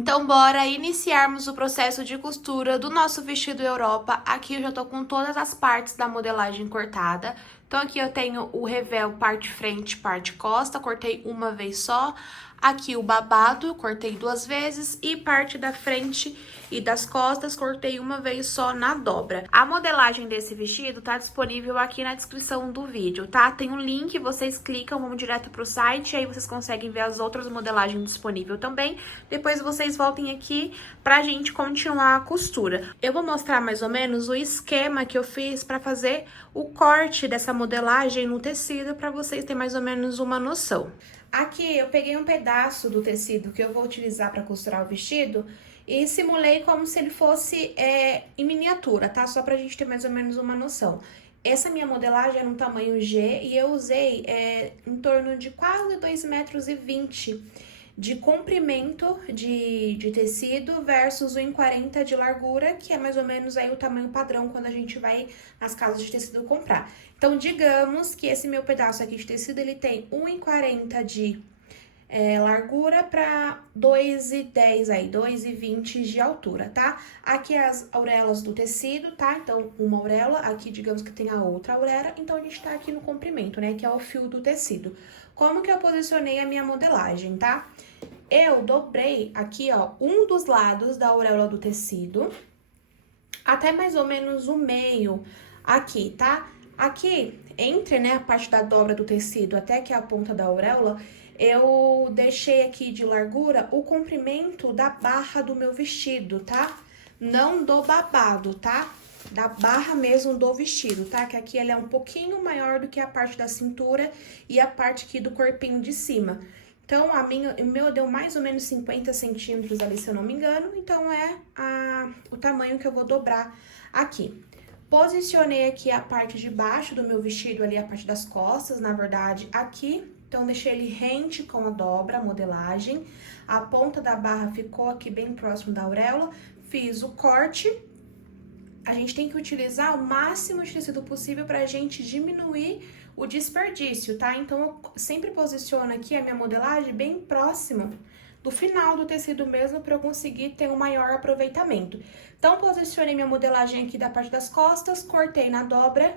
Então, bora iniciarmos o processo de costura do nosso vestido Europa. Aqui eu já tô com todas as partes da modelagem cortada. Então, aqui eu tenho o revel parte frente, parte costa, cortei uma vez só. Aqui o babado, cortei 2 vezes. E parte da frente e das costas, cortei uma vez só na dobra. A modelagem desse vestido tá disponível aqui na descrição do vídeo, tá? Tem um link, vocês clicam, vão direto pro site, aí vocês conseguem ver as outras modelagens disponíveis também. Depois vocês voltem aqui pra gente continuar a costura. Eu vou mostrar mais ou menos o esquema que eu fiz pra fazer o corte dessa modelagem no tecido, pra vocês terem mais ou menos uma noção. Aqui eu peguei um pedaço do tecido que eu vou utilizar pra costurar o vestido e simulei como se ele fosse em miniatura, tá? Só pra gente ter mais ou menos uma noção. Essa minha modelagem é no tamanho G e eu usei em torno de quase 2,20 m de comprimento de tecido versus 1,40 m de largura, que é mais ou menos aí o tamanho padrão quando a gente vai nas casas de tecido comprar. Então, digamos que esse meu pedaço aqui de tecido, ele tem 1,40 m de largura para 2,10 aí, 2,20 de altura, tá? Aqui as auréolas do tecido, tá? Então, uma auréola, aqui digamos que tem a outra auréola, então a gente tá aqui no comprimento, né? Que é o fio do tecido. Como que eu posicionei a minha modelagem, tá? Eu dobrei aqui, ó, um dos lados da auréola do tecido, até mais ou menos o meio aqui, tá? Aqui, entre, né, a parte da dobra do tecido até que a ponta da auréola, eu deixei aqui de largura o comprimento da barra do meu vestido, tá? Não do babado, tá? Da barra mesmo do vestido, tá? Que aqui ele é um pouquinho maior do que a parte da cintura e a parte aqui do corpinho de cima. Então, o meu deu mais ou menos 50 centímetros ali, se eu não me engano. Então, é o tamanho que eu vou dobrar aqui. Posicionei aqui a parte de baixo do meu vestido ali, a parte das costas, na verdade, aqui. Então, deixei ele rente com a dobra, a modelagem. A ponta da barra ficou aqui bem próximo da auréola. Fiz o corte. A gente tem que utilizar o máximo de tecido possível pra gente diminuir o desperdício, tá? Então, eu sempre posiciono aqui a minha modelagem bem próximo do final do tecido mesmo, para eu conseguir ter um maior aproveitamento. Então, posicionei minha modelagem aqui da parte das costas, cortei na dobra.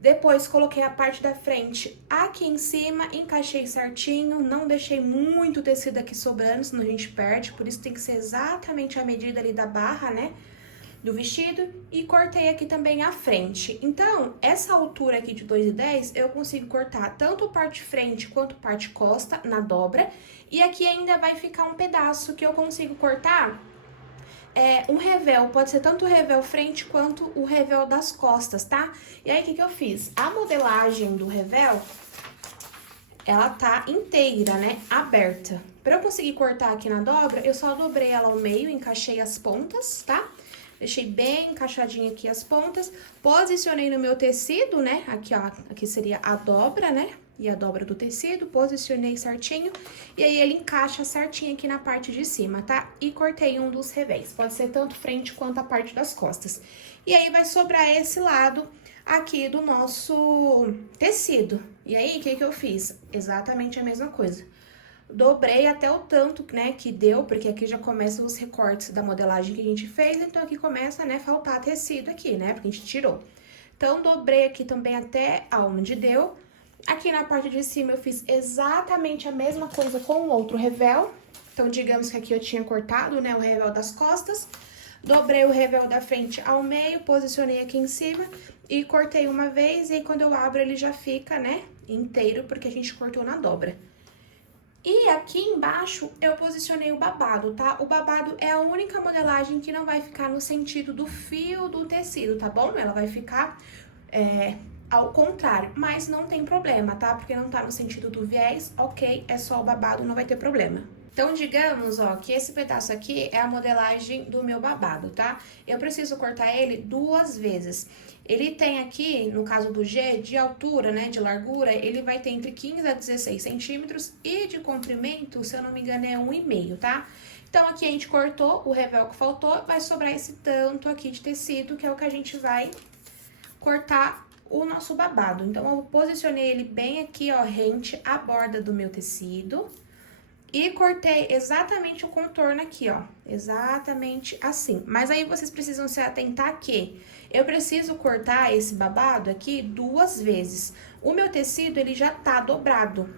Depois, coloquei a parte da frente aqui em cima, encaixei certinho, não deixei muito tecido aqui sobrando, senão a gente perde, por isso tem que ser exatamente a medida ali da barra, né? Do vestido, e cortei aqui também a frente. Então, essa altura aqui de 2,10, eu consigo cortar tanto parte frente quanto parte costa na dobra, e aqui ainda vai ficar um pedaço que eu consigo cortar um revel, pode ser tanto o revel frente quanto o revel das costas, tá? E aí, o que eu fiz? A modelagem do revel, ela tá inteira, né, aberta. Pra eu conseguir cortar aqui na dobra, eu só dobrei ela ao meio, encaixei as pontas, tá? Deixei bem encaixadinho aqui as pontas, posicionei no meu tecido, né, aqui ó, aqui seria a dobra, né, e a dobra do tecido, posicionei certinho, e aí ele encaixa certinho aqui na parte de cima, tá? E cortei um dos revés, pode ser tanto frente quanto a parte das costas. E aí, vai sobrar esse lado aqui do nosso tecido. E aí, o que eu fiz? Exatamente a mesma coisa. Dobrei até o tanto, né, que deu, porque aqui já começam os recortes da modelagem que a gente fez, então aqui começa, né, faltar tecido aqui, né, porque a gente tirou. Então, dobrei aqui também até aonde deu. Aqui na parte de cima eu fiz exatamente a mesma coisa com o outro revel. Então, digamos que aqui eu tinha cortado, né, o revel das costas. Dobrei o revel da frente ao meio, posicionei aqui em cima e cortei uma vez. E aí, quando eu abro, ele já fica, né, inteiro, porque a gente cortou na dobra. E aqui embaixo, eu posicionei o babado, tá? O babado é a única modelagem que não vai ficar no sentido do fio do tecido, tá bom? Ela vai ficar ao contrário, mas não tem problema, tá? Porque não tá no sentido do viés, ok, é só o babado, não vai ter problema. Então, digamos, ó, que esse pedaço aqui é a modelagem do meu babado, tá? Eu preciso cortar ele 2 vezes. Ele tem aqui, no caso do G, de altura, né, de largura, ele vai ter entre 15 a 16 centímetros e de comprimento, se eu não me engano, é 1,5, tá? Então, aqui a gente cortou o revel que faltou, vai sobrar esse tanto aqui de tecido, que é o que a gente vai cortar o nosso babado. Então, eu posicionei ele bem aqui, ó, rente à borda do meu tecido. E cortei exatamente o contorno aqui, ó, exatamente assim. Mas aí vocês precisam se atentar que eu preciso cortar esse babado aqui 2 vezes. O meu tecido, ele já tá dobrado.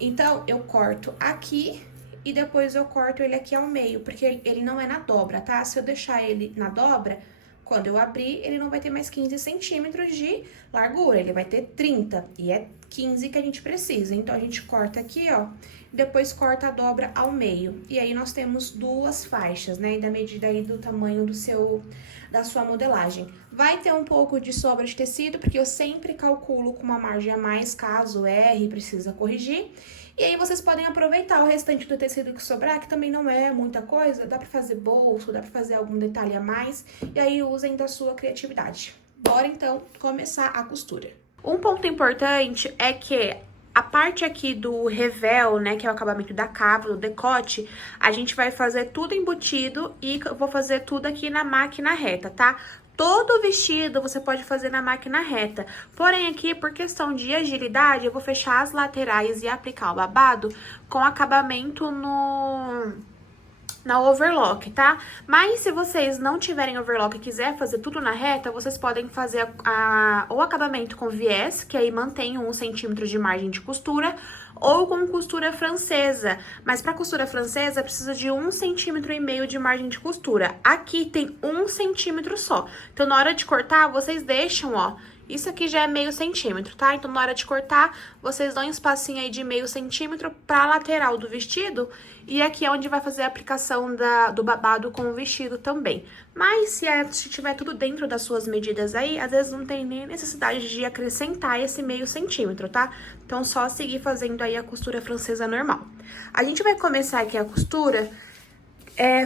Então, eu corto aqui e depois eu corto ele aqui ao meio, porque ele não é na dobra, tá? Se eu deixar ele na dobra, quando eu abrir, ele não vai ter mais 15 centímetros de largura, ele vai ter 30, e é 15 que a gente precisa. Então, a gente corta aqui, ó, depois corta a dobra ao meio. E aí, nós temos 2 faixas, né? E da medida aí do tamanho da sua modelagem. Vai ter um pouco de sobra de tecido, porque eu sempre calculo com uma margem a mais, caso erre, precisa corrigir. E aí, vocês podem aproveitar o restante do tecido que sobrar, que também não é muita coisa, dá pra fazer bolso, dá pra fazer algum detalhe a mais, e aí usem da sua criatividade. Bora, então, começar a costura. Um ponto importante é que a parte aqui do revel, né, que é o acabamento da cava, do decote, a gente vai fazer tudo embutido e eu vou fazer tudo aqui na máquina reta, tá? Todo vestido você pode fazer na máquina reta, porém aqui, por questão de agilidade, eu vou fechar as laterais e aplicar o babado com acabamento na overlock, tá? Mas se vocês não tiverem overlock e quiser fazer tudo na reta, vocês podem fazer o acabamento com viés, que aí mantém 1 centímetro de margem de costura, ou com costura francesa. Mas para costura francesa, precisa de 1,5 centímetro de margem de costura. Aqui tem 1 centímetro só. Então, na hora de cortar, vocês deixam, ó, isso aqui já é meio centímetro, tá? Então, na hora de cortar, vocês dão um espacinho aí de meio centímetro pra lateral do vestido. E aqui é onde vai fazer a aplicação do babado com o vestido também. Mas se tiver tudo dentro das suas medidas aí, às vezes não tem nem necessidade de acrescentar esse meio centímetro, tá? Então, só seguir fazendo aí a costura francesa normal. A gente vai começar aqui a costura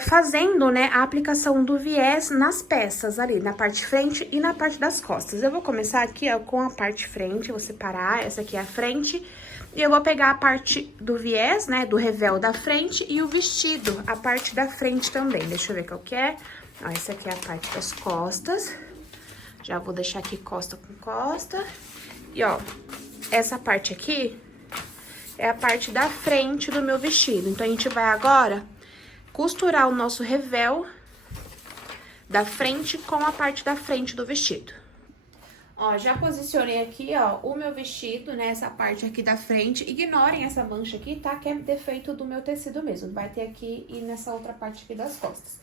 fazendo, né, a aplicação do viés nas peças ali, na parte frente e na parte das costas. Eu vou começar aqui, ó, com a parte frente, vou separar, essa aqui é a frente, e eu vou pegar a parte do viés, né, do revel da frente e o vestido, a parte da frente também. Deixa eu ver qual que é. Ó, essa aqui é a parte das costas. Já vou deixar aqui costa com costa. E, ó, essa parte aqui é a parte da frente do meu vestido. Então, a gente vai agora costurar o nosso revel da frente com a parte da frente do vestido. Ó, já posicionei aqui, ó, o meu vestido, né, essa parte aqui da frente. Ignorem essa mancha aqui, tá? Que é defeito do meu tecido mesmo. Vai ter aqui e nessa outra parte aqui das costas.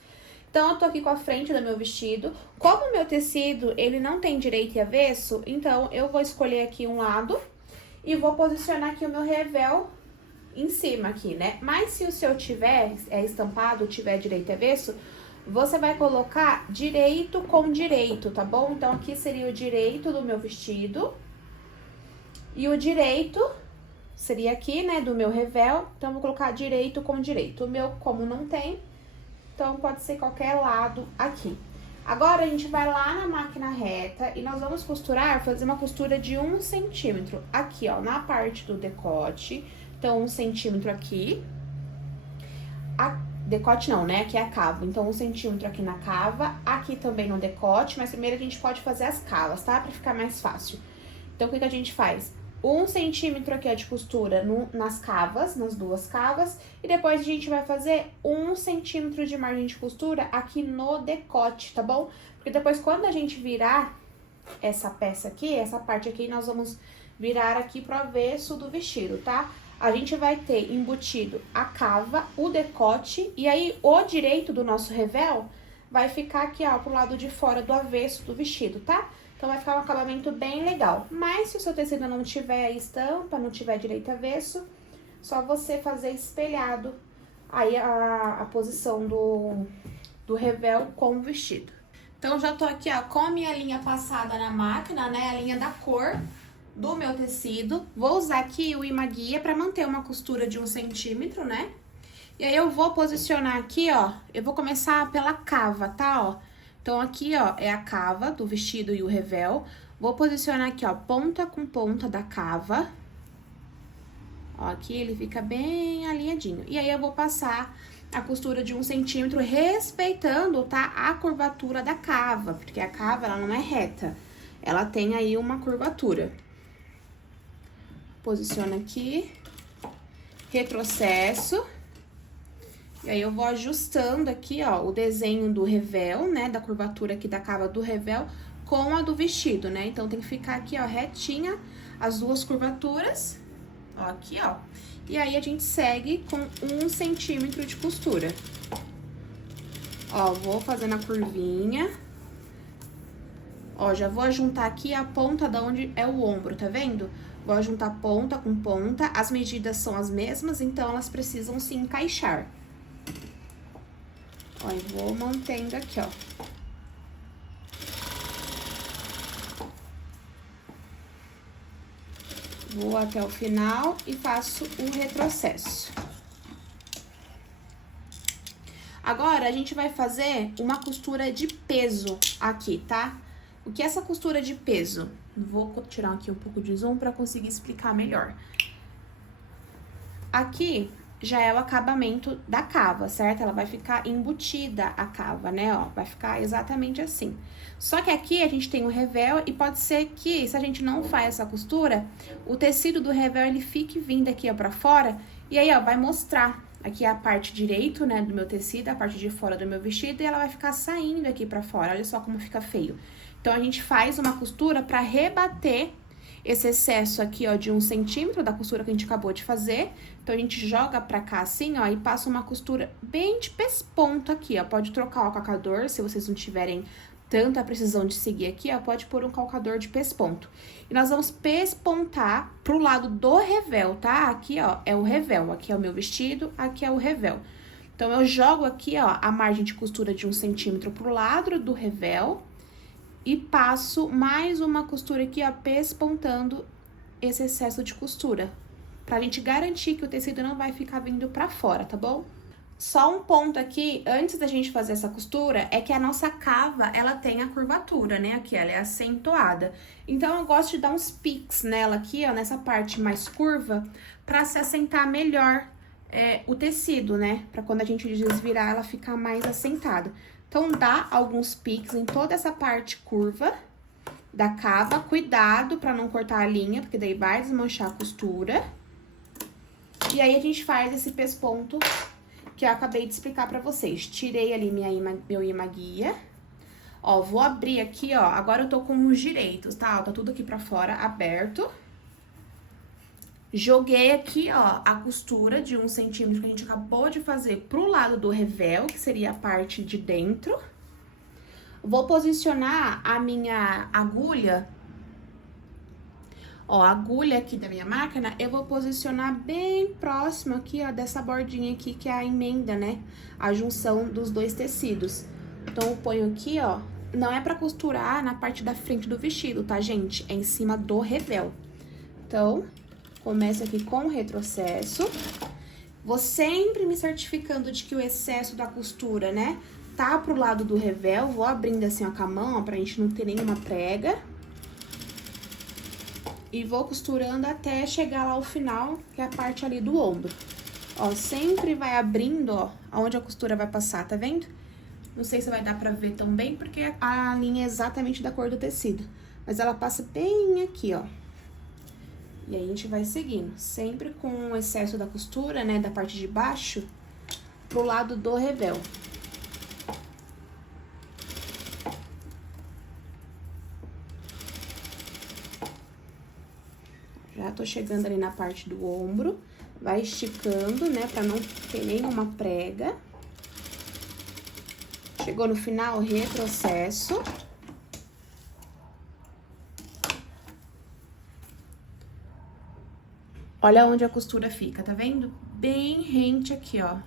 Então, eu tô aqui com a frente do meu vestido. Como o meu tecido, ele não tem direito e avesso, então, eu vou escolher aqui um lado e vou posicionar aqui o meu revel em cima aqui, né? Mas se o seu tiver estampado, tiver direito e avesso, você vai colocar direito com direito, tá bom? Então, aqui seria o direito do meu vestido. E o direito seria aqui, né, do meu revel. Então, vou colocar direito com direito. O meu, como não tem, então pode ser qualquer lado aqui. Agora, a gente vai lá na máquina reta e nós vamos costurar, fazer uma costura de 1 centímetro. Aqui, ó, na parte do decote. Então, 1 centímetro aqui. Decote não, né? Aqui é a cava. Então, 1 centímetro aqui na cava. Aqui também no decote. Mas primeiro a gente pode fazer as cavas, tá? Pra ficar mais fácil. Então, o que a gente faz? 1 centímetro aqui, ó, de costura nas cavas, nas 2 cavas. E depois a gente vai fazer 1 centímetro de margem de costura aqui no decote, tá bom? Porque depois, quando a gente virar essa peça aqui, essa parte aqui, nós vamos virar aqui pro avesso do vestido, tá? A gente vai ter embutido a cava, o decote, e aí o direito do nosso revel vai ficar aqui, ó, pro lado de fora do avesso do vestido, tá? Então, vai ficar um acabamento bem legal. Mas, se o seu tecido não tiver estampa, não tiver direito e avesso, só você fazer espelhado aí a posição do revel com o vestido. Então, já tô aqui, ó, com a minha linha passada na máquina, né, a linha da cor do meu tecido. Vou usar aqui o imã guia pra manter uma costura de 1 centímetro, né? E aí, eu vou posicionar aqui, ó, eu vou começar pela cava, tá, ó? Então, aqui, ó, é a cava do vestido e o revel. Vou posicionar aqui, ó, ponta com ponta da cava. Ó, aqui ele fica bem alinhadinho. E aí, eu vou passar a costura de 1 centímetro, respeitando, tá, a curvatura da cava. Porque a cava, ela não é reta. Ela tem aí uma curvatura. Posiciona aqui. retrocesso. E aí, eu vou ajustando aqui, ó, o desenho do revel, né, da curvatura aqui da cava do revel com a do vestido, né? Então, tem que ficar aqui, ó, retinha as duas curvaturas, ó, aqui, ó. E aí, a gente segue com 1 centímetro de costura. Ó, vou fazendo a curvinha. Ó, já vou ajuntar aqui a ponta da onde é o ombro, tá vendo? Vou ajuntar ponta com ponta, as medidas são as mesmas, então elas precisam se encaixar. Ó, e vou mantendo aqui, ó. Vou até o final e faço um retrocesso. Agora, a gente vai fazer uma costura de peso aqui, tá? O que é essa costura de peso? Vou tirar aqui um pouco de zoom para conseguir explicar melhor. Aqui já é o acabamento da cava, certo? Ela vai ficar embutida a cava, né? Ó, vai ficar exatamente assim. Só que aqui a gente tem o revel e pode ser que, se a gente não faz essa costura, o tecido do revel ele fique vindo aqui, ó, pra fora. E aí, ó, vai mostrar aqui a parte direito, né, do meu tecido, a parte de fora do meu vestido, e ela vai ficar saindo aqui pra fora. Olha só como fica feio. Então, a gente faz uma costura pra rebater esse excesso aqui, ó, de 1 centímetro da costura que a gente acabou de fazer. Então, a gente joga pra cá assim, ó, e passa uma costura bem de pesponto aqui, ó. Pode trocar o calcador, se vocês não tiverem tanta precisão de seguir aqui, ó, pode pôr um calcador de pesponto. E nós vamos pespontar pro lado do revel, tá? Aqui, ó, é o revel, aqui é o meu vestido, aqui é o revel. Então, eu jogo aqui, ó, a margem de costura de 1 centímetro pro lado do revel e passo mais uma costura aqui, ó, pespontando esse excesso de costura, pra gente garantir que o tecido não vai ficar vindo pra fora, tá bom? Só um ponto aqui, antes da gente fazer essa costura, é que a nossa cava, ela tem a curvatura, né? Aqui, ela é acentuada. Então, eu gosto de dar uns piques nela aqui, ó, nessa parte mais curva, pra se assentar melhor o tecido, né? Pra quando a gente desvirar, ela ficar mais assentada. Então, dá alguns piques em toda essa parte curva da cava. Cuidado pra não cortar a linha, porque daí vai desmanchar a costura. E aí, a gente faz esse pesponto que eu acabei de explicar pra vocês. Tirei ali meu imã guia. Ó, vou abrir aqui, ó. Agora eu tô com os direitos, tá? Ó, tá tudo aqui pra fora, aberto. Joguei aqui, ó, a costura de 1 centímetro que a gente acabou de fazer pro lado do revel, que seria a parte de dentro. Vou posicionar a minha agulha. Ó, a agulha aqui da minha máquina, eu vou posicionar bem próximo aqui, ó, dessa bordinha aqui, que é a emenda, né? A junção dos dois tecidos. Então, eu ponho aqui, ó, não é pra costurar na parte da frente do vestido, tá, gente? É em cima do revel. Então, começo aqui com o retrocesso. Vou sempre me certificando de que o excesso da costura, né, tá pro lado do revel. Vou abrindo assim, ó, com a mão, ó, pra gente não ter nenhuma prega. E vou costurando até chegar lá ao final, que é a parte ali do ombro. Ó, sempre vai abrindo, ó, aonde a costura vai passar, tá vendo? Não sei se vai dar pra ver tão bem, porque a linha é exatamente da cor do tecido. Mas ela passa bem aqui, ó. E aí, a gente vai seguindo, sempre com o excesso da costura, né, da parte de baixo, pro lado do revel. Já tô chegando ali na parte do ombro, vai esticando, né, pra não ter nenhuma prega. Chegou no final, retrocesso. Olha onde a costura fica, tá vendo? Bem rente aqui, ó.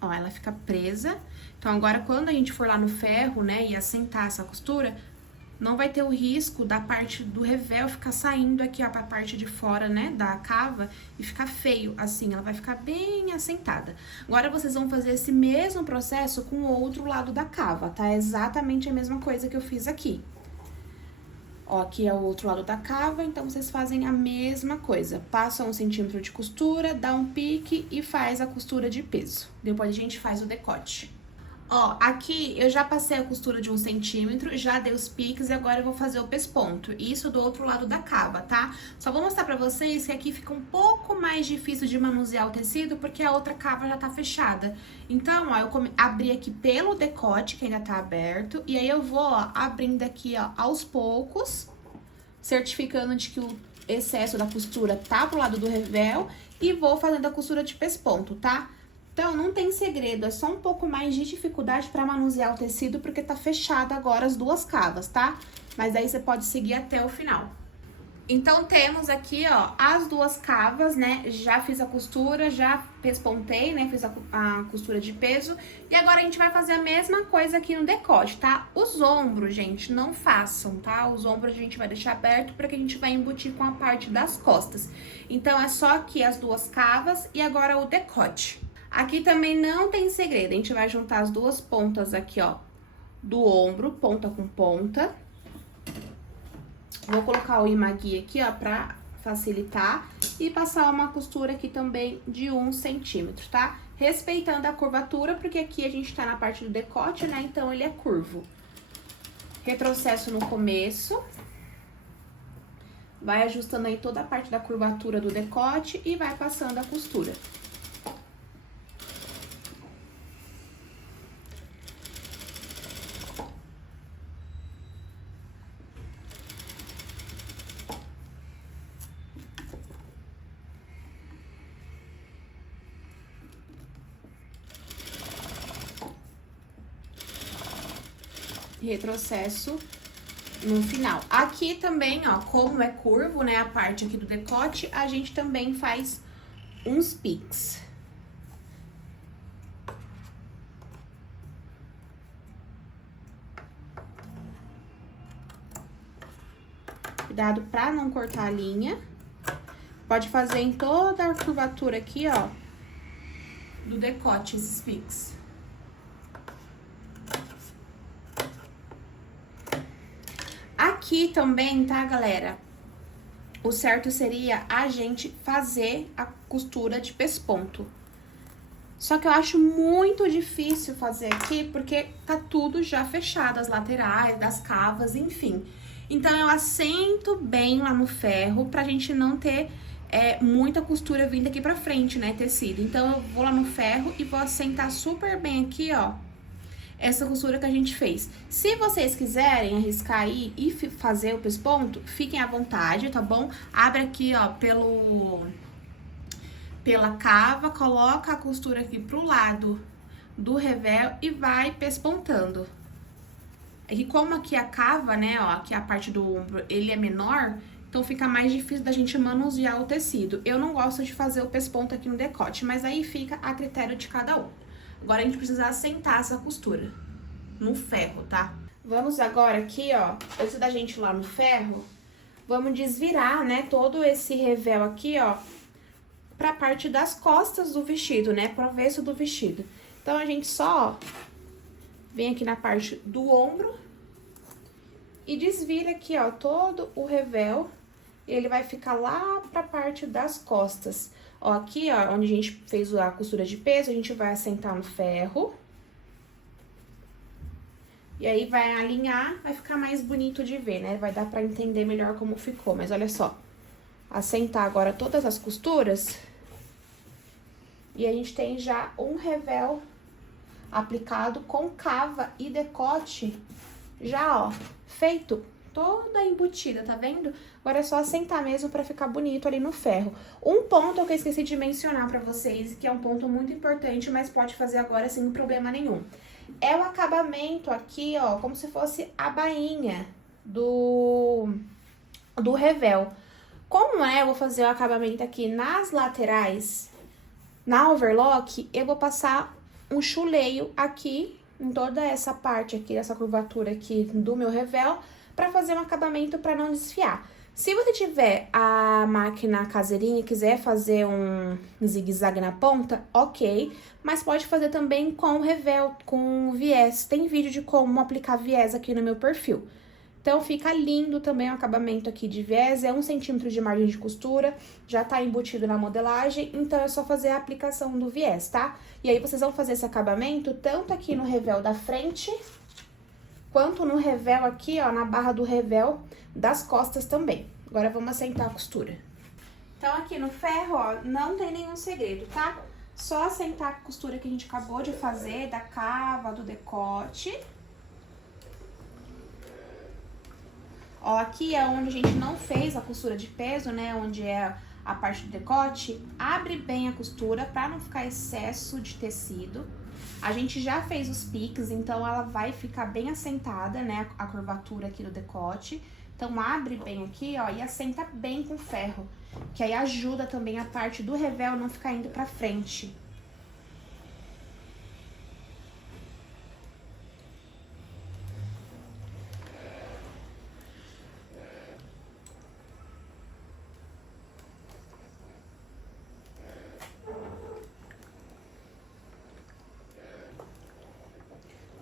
Ó, ela fica presa. Então, agora, quando a gente for lá no ferro, né, e assentar essa costura, não vai ter o risco da parte do revel ficar saindo aqui, ó, pra parte de fora, né, da cava e ficar feio, assim, ela vai ficar bem assentada. Agora, vocês vão fazer esse mesmo processo com o outro lado da cava, tá? É exatamente a mesma coisa que eu fiz aqui. Ó, aqui é o outro lado da cava, então vocês fazem a mesma coisa. Passa 1 centímetro de costura, dá um pique e faz a costura de peso. Depois a gente faz o decote. Ó, aqui eu já passei a costura de 1 centímetro, já dei os piques e agora eu vou fazer o pesponto. Isso do outro lado da cava, tá? Só vou mostrar pra vocês que aqui fica um pouco mais difícil de manusear o tecido, porque a outra cava já tá fechada. Então, ó, eu abri aqui pelo decote, que ainda tá aberto, e aí eu vou, ó, abrindo aqui, ó, aos poucos, certificando de que o excesso da costura tá pro lado do revel, e vou fazendo a costura de pesponto, tá? Então, não tem segredo, é só um pouco mais de dificuldade pra manusear o tecido, porque tá fechado agora as duas cavas, tá? Mas aí você pode seguir até o final. Então, temos aqui, ó, as duas cavas, né? Já fiz a costura, já pespontei, né? Fiz a costura de peso. E agora a gente vai fazer a mesma coisa aqui no decote, tá? Os ombros, gente, não façam, tá? Os ombros a gente vai deixar aberto porque a gente vai embutir com a parte das costas. Então, é só aqui as duas cavas e agora o decote. Aqui também não tem segredo, a gente vai juntar as duas pontas aqui, ó, do ombro, ponta com ponta. Vou colocar o imagui aqui, ó, pra facilitar e passar uma costura aqui também de 1 centímetro, tá? Respeitando a curvatura, porque aqui a gente tá na parte do decote, né, então ele é curvo. Retrocesso no começo. Vai ajustando aí toda a parte da curvatura do decote e vai passando a costura. Retrocesso no final. Aqui também, ó, como é curvo, né, a parte aqui do decote, a gente também faz uns piques. Cuidado pra não cortar a linha. Pode fazer em toda a curvatura aqui, ó, do decote, esses piques. Aqui também, tá, galera? O certo seria a gente fazer a costura de pesponto. Só que eu acho muito difícil fazer aqui, porque tá tudo já fechado, as laterais, das cavas, enfim. Então, eu assento bem lá no ferro, pra gente não ter muita costura vindo aqui pra frente, né, tecido. Então, eu vou lá no ferro e vou assentar super bem aqui, ó, essa costura que a gente fez. Se vocês quiserem arriscar aí e fazer o pesponto, fiquem à vontade, tá bom? Abre aqui, ó, pela cava, coloca a costura aqui pro lado do revel e vai pespontando. É que como aqui a cava, né, ó, aqui a parte do ombro, ele é menor, então fica mais difícil da gente manusear o tecido. Eu não gosto de fazer o pesponto aqui no decote, mas aí fica a critério de cada um. Agora, a gente precisa assentar essa costura no ferro, tá? Vamos agora aqui, ó, antes da gente ir lá no ferro, vamos desvirar, né, todo esse revel aqui, ó, pra parte das costas do vestido, né, pro avesso do vestido. Então, a gente só vem aqui na parte do ombro e desvira aqui, ó, todo o revel. E ele vai ficar lá pra parte das costas. Ó, aqui, ó, onde a gente fez a costura de peso, a gente vai assentar no ferro. E aí, vai alinhar, vai ficar mais bonito de ver, né? Vai dar pra entender melhor como ficou. Mas olha só, assentar agora todas as costuras. E a gente tem já um revel aplicado com cava e decote já, ó, feito, toda embutida, tá vendo? Agora é só assentar mesmo pra ficar bonito ali no ferro. Um ponto que eu esqueci de mencionar pra vocês, que é um ponto muito importante, mas pode fazer agora sem problema nenhum. É o acabamento aqui, ó, como se fosse a bainha do revel. Como eu vou fazer o acabamento aqui nas laterais, na overlock, eu vou passar um chuleio aqui, em toda essa parte aqui, dessa curvatura aqui do meu revel, pra fazer um acabamento pra não desfiar. Se você tiver a máquina caseirinha e quiser fazer um zigue-zague na ponta, ok. Mas pode fazer também com revel, com viés. Tem vídeo de como aplicar viés aqui no meu perfil. Então, fica lindo também o acabamento aqui de viés, é 1 centímetro de margem de costura, já tá embutido na modelagem, então é só fazer a aplicação do viés, tá? E aí, vocês vão fazer esse acabamento tanto aqui no revel da frente, quanto no revel aqui, ó, na barra do revel das costas também. Agora, vamos assentar a costura. Então, aqui no ferro, ó, não tem nenhum segredo, tá? Só assentar a costura que a gente acabou de fazer, da cava, do decote. Ó, aqui é onde a gente não fez a costura de peso, né? Onde é a parte do decote. Abre bem a costura pra não ficar excesso de tecido. A gente já fez os piques, então ela vai ficar bem assentada, né? A curvatura aqui do decote. Então, abre bem aqui, ó, e assenta bem com ferro. Que aí ajuda também a parte do revel não ficar indo pra frente.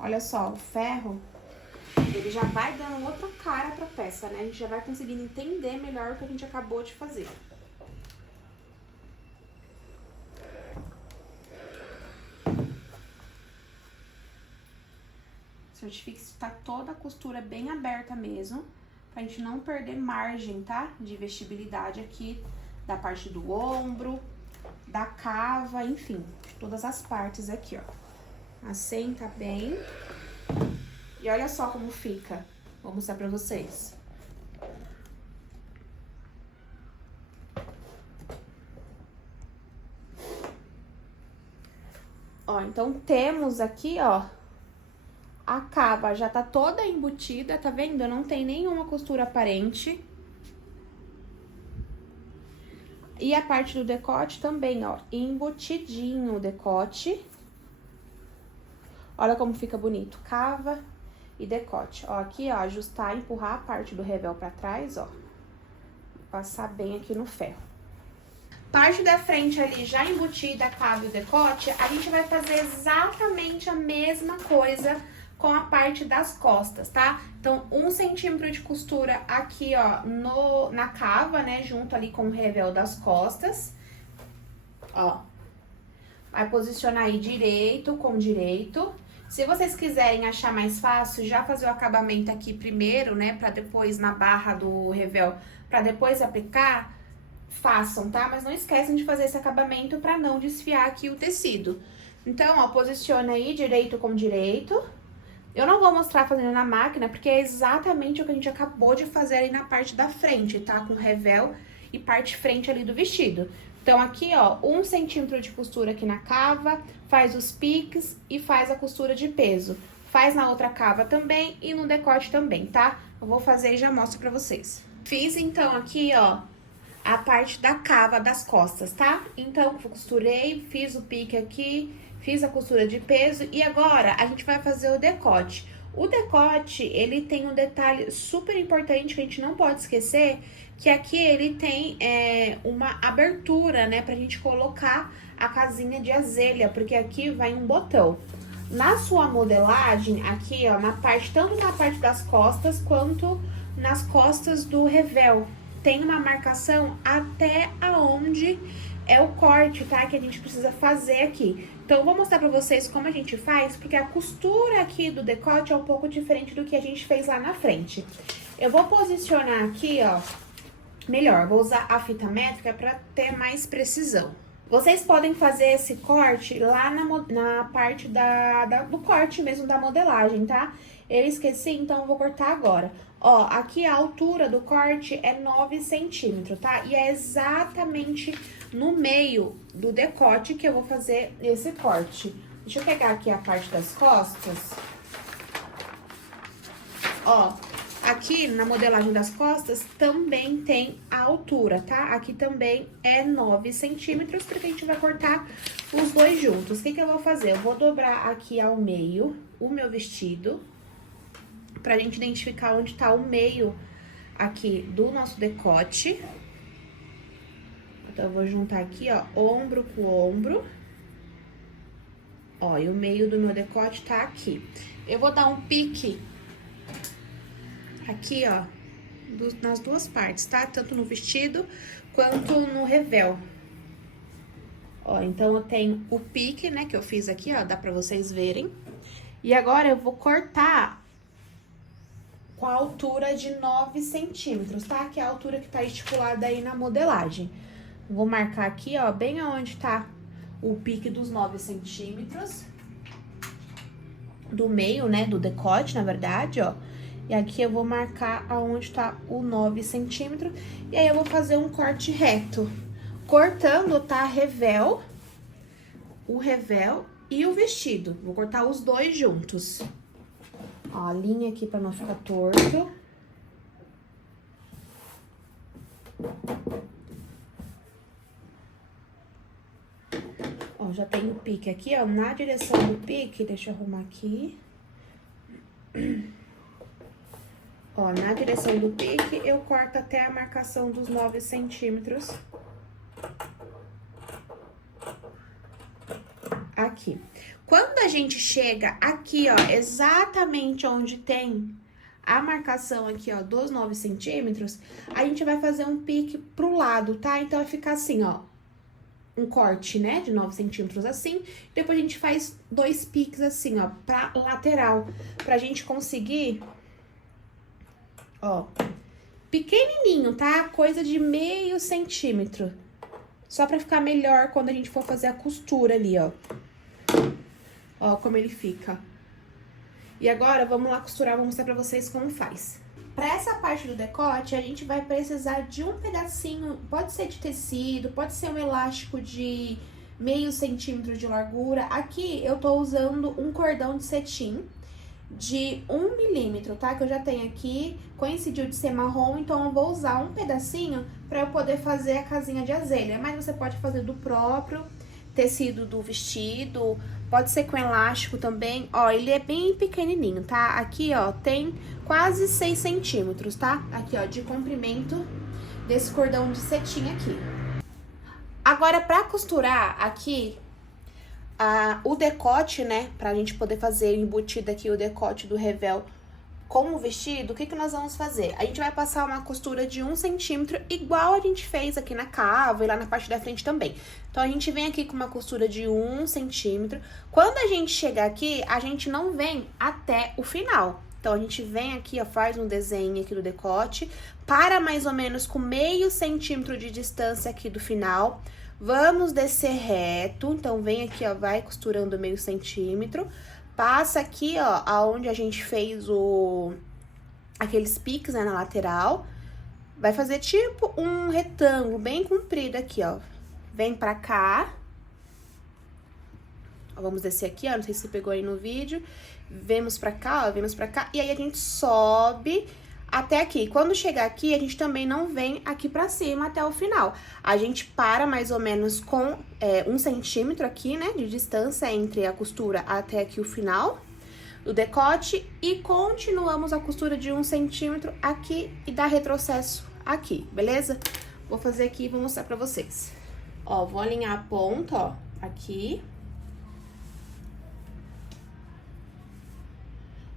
Olha só, o ferro, ele já vai dando outra cara pra peça, né? A gente já vai conseguindo entender melhor o que a gente acabou de fazer. Certifique se tá toda a costura bem aberta mesmo, pra gente não perder margem, tá? De vestibilidade aqui, da parte do ombro, da cava, enfim, todas as partes aqui, ó. Assenta bem. E olha só como fica. Vou mostrar pra vocês. Ó, então temos aqui, ó, a cava já tá toda embutida, tá vendo? Não tem nenhuma costura aparente. E a parte do decote também, ó, embutidinho o decote. Olha como fica bonito, cava e decote. Ó, aqui, ó, ajustar, empurrar a parte do revel pra trás, ó. Passar bem aqui no ferro. Parte da frente ali já embutida, a cava e o decote, a gente vai fazer exatamente a mesma coisa com a parte das costas, tá? Então, 1 centímetro de costura aqui, ó, na cava, né, junto ali com o revel das costas. Ó, vai posicionar aí direito com direito. Se vocês quiserem achar mais fácil, já fazer o acabamento aqui primeiro, né, pra depois na barra do revel, pra depois aplicar, façam, tá? Mas não esquecem de fazer esse acabamento pra não desfiar aqui o tecido. Então, ó, posiciona aí direito com direito. Eu não vou mostrar fazendo na máquina, porque é exatamente o que a gente acabou de fazer aí na parte da frente, tá? Com revel e parte frente ali do vestido. Então, aqui, ó, 1 centímetro de costura aqui na cava, faz os piques e faz a costura de peso. Faz na outra cava também e no decote também, tá? Eu vou fazer e já mostro pra vocês. Fiz, então, aqui, ó, a parte da cava das costas, tá? Então, costurei, fiz o pique aqui, fiz a costura de peso e agora a gente vai fazer o decote. O decote, ele tem um detalhe super importante que a gente não pode esquecer, que aqui ele tem uma abertura, né, pra gente colocar a casinha de azelha, porque aqui vai um botão. Na sua modelagem, aqui, ó, na parte, tanto na parte das costas, quanto nas costas do revel, tem uma marcação até aonde é o corte, tá? Que a gente precisa fazer aqui. Então, eu vou mostrar pra vocês como a gente faz, porque a costura aqui do decote é um pouco diferente do que a gente fez lá na frente. Eu vou posicionar aqui, ó, melhor, vou usar a fita métrica pra ter mais precisão. Vocês podem fazer esse corte lá na parte do corte mesmo da modelagem, tá? Eu esqueci, então eu vou cortar agora. Ó, aqui a altura do corte é 9 centímetros, tá? E é exatamente no meio do decote que eu vou fazer esse corte. Deixa eu pegar aqui a parte das costas. Ó, aqui na modelagem das costas também tem a altura, tá? Aqui também é 9 centímetros, porque a gente vai cortar os dois juntos. O que que eu vou fazer? Eu vou dobrar aqui ao meio o meu vestido, pra gente identificar onde tá o meio aqui do nosso decote. Então, eu vou juntar aqui, ó, ombro com ombro. Ó, e o meio do meu decote tá aqui. Eu vou dar um pique aqui, ó, nas duas partes, tá? Tanto no vestido quanto no revel. Ó, então eu tenho o pique, né, que eu fiz aqui, ó, dá pra vocês verem. E agora eu vou cortar com a altura de 9 centímetros, tá? Que é a altura que tá estipulada aí na modelagem. Vou marcar aqui, ó, bem aonde tá o pique dos 9 centímetros. Do meio, né, do decote, na verdade, ó. E aqui eu vou marcar aonde tá o 9 centímetros. E aí eu vou fazer um corte reto. Cortando, tá, o revel e o vestido. Vou cortar os dois juntos. Ó, a linha aqui pra não ficar torto. Ó, já tem o pique aqui, ó, na direção do pique, deixa eu arrumar aqui. Ó, na direção do pique, eu corto até a marcação dos 9 centímetros. Aqui. Quando a gente chega aqui, ó, exatamente onde tem a marcação aqui, ó, dos 9 centímetros, a gente vai fazer um pique pro lado, tá? Então, vai ficar assim, ó, um corte, né, de 9 centímetros assim. Depois a gente faz 2 piques assim, ó, pra lateral, pra gente conseguir, ó, pequenininho, tá? Coisa de meio centímetro. Só pra ficar melhor quando a gente for fazer a costura ali, ó. Ó, como ele fica. E agora, vamos lá costurar, vou mostrar pra vocês como faz. Pra essa parte do decote, a gente vai precisar de um pedacinho, pode ser de tecido, pode ser um elástico de meio centímetro de largura. Aqui, eu tô usando um cordão de cetim de 1 milímetro, tá? Que eu já tenho aqui, coincidiu de ser marrom, então eu vou usar um pedacinho pra eu poder fazer a casinha de azelha. Mas você pode fazer do próprio tecido do vestido, pode ser com elástico também. Ó, ele é bem pequenininho, tá? Aqui, ó, tem quase 6 centímetros, tá? Aqui, ó, de comprimento desse cordão de cetim aqui. Agora, pra costurar aqui, o decote, né, pra gente poder fazer embutido aqui o decote do revel com o vestido, o que que nós vamos fazer? A gente vai passar uma costura de 1 centímetro, igual a gente fez aqui na cava e lá na parte da frente também. Então, a gente vem aqui com uma costura de 1 centímetro. Quando a gente chegar aqui, a gente não vem até o final. Então, a gente vem aqui, ó, faz um desenho aqui do decote, para mais ou menos com meio centímetro de distância aqui do final. Vamos descer reto, então vem aqui, ó, vai costurando meio centímetro. Passa aqui, ó, aonde a gente fez aqueles piques, né, na lateral. Vai fazer tipo um retângulo bem comprido aqui, ó. Vem pra cá. Ó, vamos descer aqui, ó, não sei se você pegou aí no vídeo. Vemos pra cá, ó, vemos pra cá. E aí, a gente sobe até aqui. Quando chegar aqui, a gente também não vem aqui pra cima até o final. A gente para mais ou menos com 1 centímetro aqui, né, de distância entre a costura até aqui o final do decote. E continuamos a costura de 1 centímetro aqui e dá retrocesso aqui, beleza? Vou fazer aqui e vou mostrar pra vocês. Ó, vou alinhar a ponta, ó, aqui.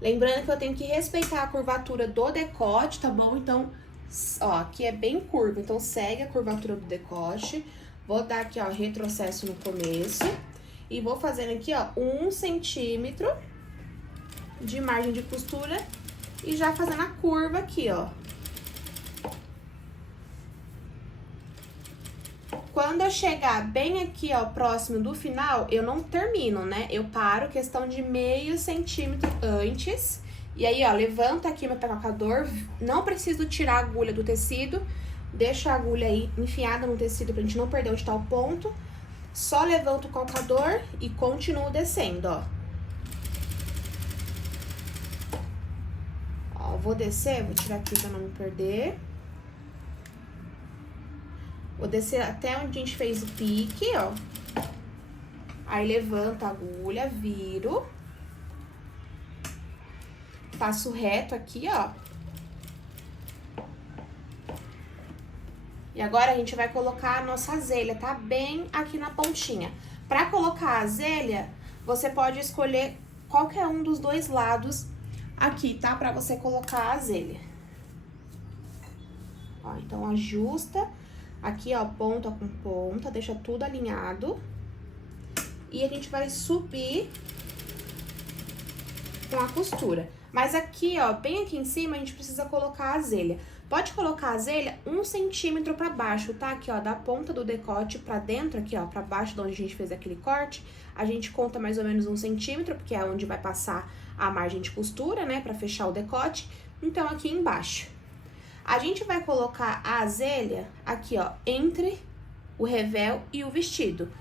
Lembrando que eu tenho que respeitar a curvatura do decote, tá bom? Então, ó, aqui é bem curvo, então segue a curvatura do decote. Vou dar aqui, ó, retrocesso no começo. E vou fazendo aqui, ó, 1 centímetro de margem de costura e já fazendo a curva aqui, ó. Quando eu chegar bem aqui, ó, próximo do final, eu não termino, né? Eu paro questão de meio centímetro antes. E aí, ó, levanta aqui meu calcador. Não preciso tirar a agulha do tecido. Deixa a agulha aí enfiada no tecido pra gente não perder onde tá o ponto. Só levanto o calcador e continuo descendo, ó. Ó, vou descer, vou tirar aqui pra não me perder. Vou descer até onde a gente fez o pique, ó. Aí, levanto a agulha, viro. Passo reto aqui, ó. E agora, a gente vai colocar a nossa azelha, tá? Bem aqui na pontinha. Pra colocar a azelha, você pode escolher qualquer um dos dois lados aqui, tá? Pra você colocar a azelha. Então, ajusta aqui, ó, ponta com ponta, deixa tudo alinhado. E a gente vai subir com a costura. Mas aqui, ó, bem aqui em cima, a gente precisa colocar a azelha. Pode colocar a azelha 1 centímetro pra baixo, tá? Aqui, ó, da ponta do decote pra dentro, aqui, ó, pra baixo de onde a gente fez aquele corte, a gente conta mais ou menos 1 centímetro, porque é onde vai passar a margem de costura, né, pra fechar o decote. Então, aqui embaixo. A gente vai colocar a azelha aqui, ó, entre o revel e o vestido.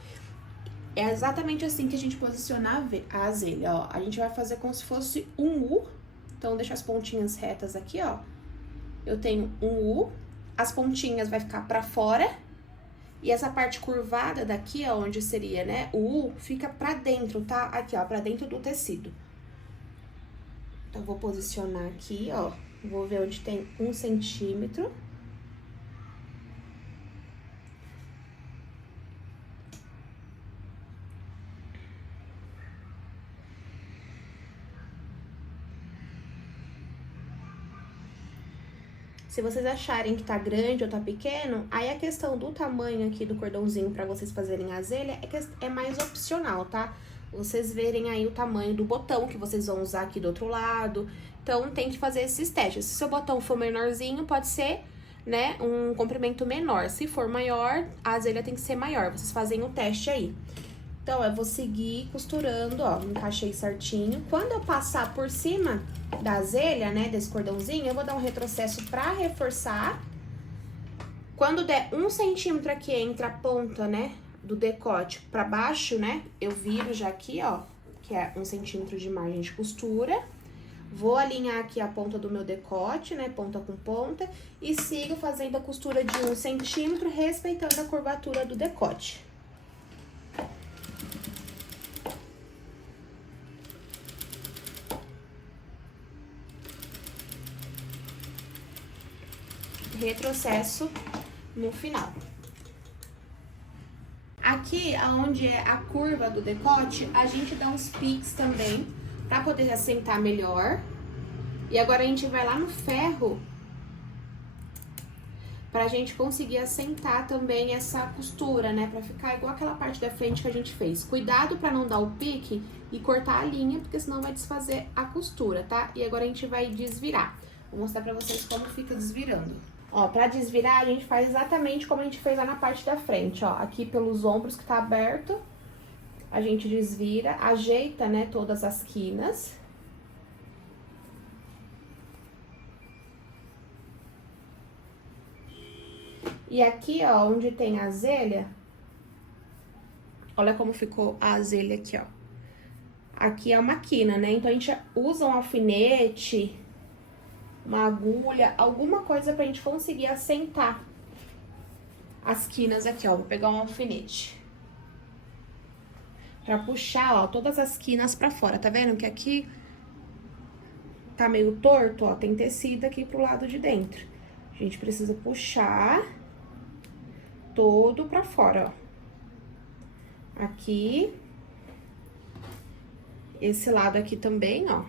É exatamente assim que a gente posiciona a azelha, ó. A gente vai fazer como se fosse um U. Então, deixa as pontinhas retas aqui, ó. Eu tenho um U, as pontinhas vai ficar pra fora. E essa parte curvada daqui, ó, onde seria, né, o U, fica pra dentro, tá? Aqui, ó, pra dentro do tecido. Então, vou posicionar aqui, ó. Vou ver onde tem 1 centímetro. Se vocês acharem que tá grande ou tá pequeno, aí a questão do tamanho aqui do cordãozinho pra vocês fazerem a azelha é mais opcional, tá? Vocês verem aí o tamanho do botão que vocês vão usar aqui do outro lado. Então, tem que fazer esses testes. Se seu botão for menorzinho, pode ser, né, um comprimento menor. Se for maior, a azelha tem que ser maior. Vocês fazem o teste aí. Então, eu vou seguir costurando, ó, encaixei certinho. Quando eu passar por cima da azelha, né, desse cordãozinho, eu vou dar um retrocesso pra reforçar. Quando der 1 centímetro aqui entre a ponta, né, do decote pra baixo, né, eu viro já aqui, ó, que é 1 centímetro de margem de costura. Vou alinhar aqui a ponta do meu decote, né, ponta com ponta, e sigo fazendo a costura de 1 centímetro, respeitando a curvatura do decote. Retrocesso no final. Aqui, aonde é a curva do decote, a gente dá uns piques também, pra poder assentar melhor. E agora a gente vai lá no ferro, pra gente conseguir assentar também essa costura, né? Pra ficar igual aquela parte da frente que a gente fez. Cuidado pra não dar o pique e cortar a linha, porque senão vai desfazer a costura, tá? E agora a gente vai desvirar. Vou mostrar pra vocês como fica desvirando. Ó, pra desvirar, a gente faz exatamente como a gente fez lá na parte da frente, ó. Aqui pelos ombros que tá aberto, a gente desvira, ajeita, né, todas as quinas. E aqui, ó, onde tem a azelha, olha como ficou a azelha aqui, ó. Aqui é uma quina, né? Então, a gente usa um alfinete, uma agulha, alguma coisa pra gente conseguir assentar as quinas aqui, ó. Vou pegar um alfinete pra puxar, ó, todas as quinas pra fora. Tá vendo que aqui tá meio torto, ó, tem tecido aqui pro lado de dentro. A gente precisa puxar todo pra fora, ó. Aqui. Esse lado aqui também, ó.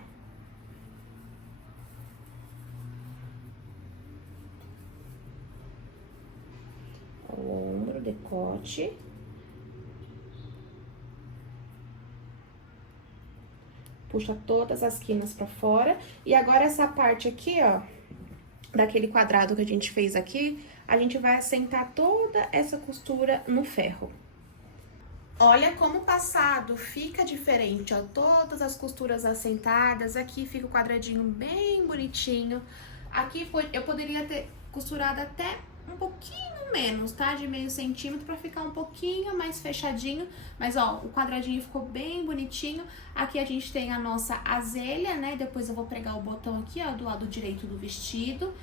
O ombro, decote. Puxa todas as quinas pra fora. E agora, essa parte aqui, ó, daquele quadrado que a gente fez aqui, a gente vai assentar toda essa costura no ferro. Olha como o passado fica diferente, ó, todas as costuras assentadas, aqui fica o quadradinho bem bonitinho. Aqui eu poderia ter costurado até um pouquinho menos, tá? De meio centímetro pra ficar um pouquinho mais fechadinho, mas ó, o quadradinho ficou bem bonitinho. Aqui a gente tem a nossa azelha, né? Depois eu vou pregar o botão aqui, ó, do lado direito do vestido,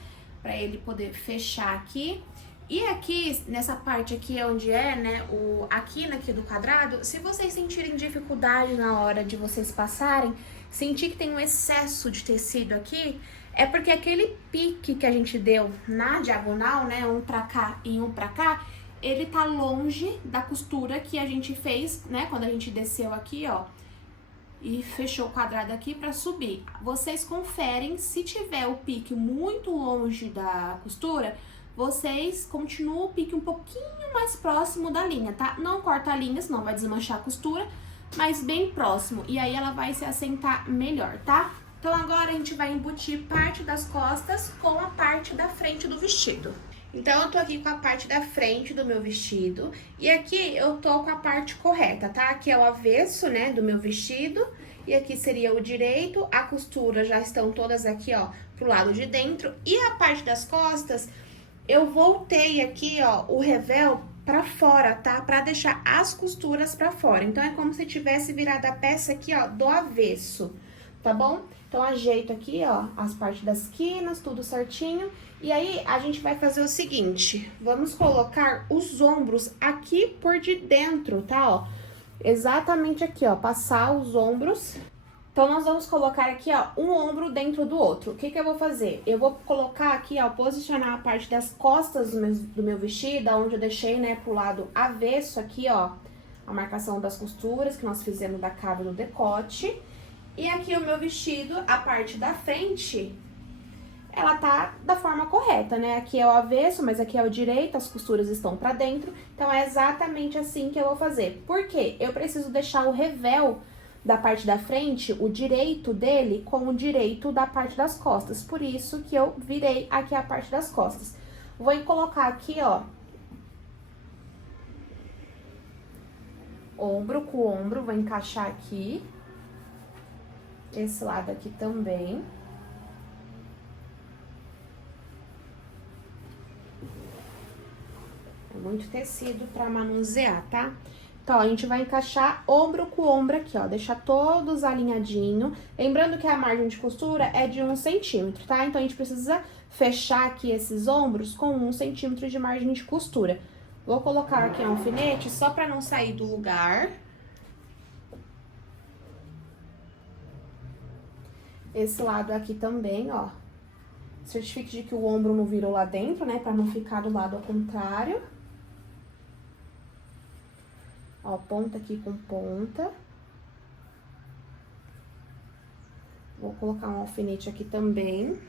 pra ele poder fechar aqui. E aqui, nessa parte aqui, onde é, né, a quina aqui do quadrado, se vocês sentirem dificuldade na hora de vocês passarem, sentir que tem um excesso de tecido aqui, é porque aquele pique que a gente deu na diagonal, né, um pra cá e um pra cá, ele tá longe da costura que a gente fez, né, quando a gente desceu aqui, ó, e fechou o quadrado aqui pra subir. Vocês conferem, se tiver o pique muito longe da costura, vocês continuam o pique um pouquinho mais próximo da linha, tá? Não corta a linha, senão vai desmanchar a costura, mas bem próximo, e aí ela vai se assentar melhor, tá? Então agora a gente vai embutir parte das costas com a parte da frente do vestido. Então eu tô aqui com a parte da frente do meu vestido, e aqui eu tô com a parte correta, tá? Aqui é o avesso, né, do meu vestido, e aqui seria o direito, a costura já estão todas aqui, ó, pro lado de dentro, e a parte das costas, eu voltei aqui, ó, o revel pra fora, tá? Pra deixar as costuras pra fora. Então, é como se tivesse virado a peça aqui, ó, do avesso, tá bom? Então, ajeito aqui, ó, as partes das quinas, tudo certinho. E aí, a gente vai fazer o seguinte, vamos colocar os ombros aqui por de dentro, tá, ó? Exatamente aqui, ó, passar os ombros. Então, nós vamos colocar aqui, ó, um ombro dentro do outro. O que que eu vou fazer? Eu vou colocar aqui, ó, posicionar a parte das costas do meu vestido, onde eu deixei, né, pro lado avesso aqui, ó, a marcação das costuras que nós fizemos da cava do decote. E aqui o meu vestido, a parte da frente, ela tá da forma correta, né? Aqui é o avesso, mas aqui é o direito, as costuras estão pra dentro. Então, é exatamente assim que eu vou fazer. Por quê? Eu preciso deixar o revel da parte da frente, o direito dele, com o direito da parte das costas. Por isso que eu virei aqui a parte das costas. Vou colocar aqui, ó, ombro com ombro, vou encaixar aqui. Esse lado aqui também. É muito tecido pra manusear, tá? Então, ó, a gente vai encaixar ombro com ombro aqui, ó, deixar todos alinhadinho. Lembrando que a margem de costura é de 1 centímetro, tá? Então, a gente precisa fechar aqui esses ombros com 1 centímetro de margem de costura. Vou colocar aqui um alfinete só pra não sair do lugar. Esse lado aqui também, ó. Certifique de que o ombro não virou lá dentro, né? Pra não ficar do lado ao contrário. Ó, ponta aqui com ponta. Vou colocar um alfinete aqui também.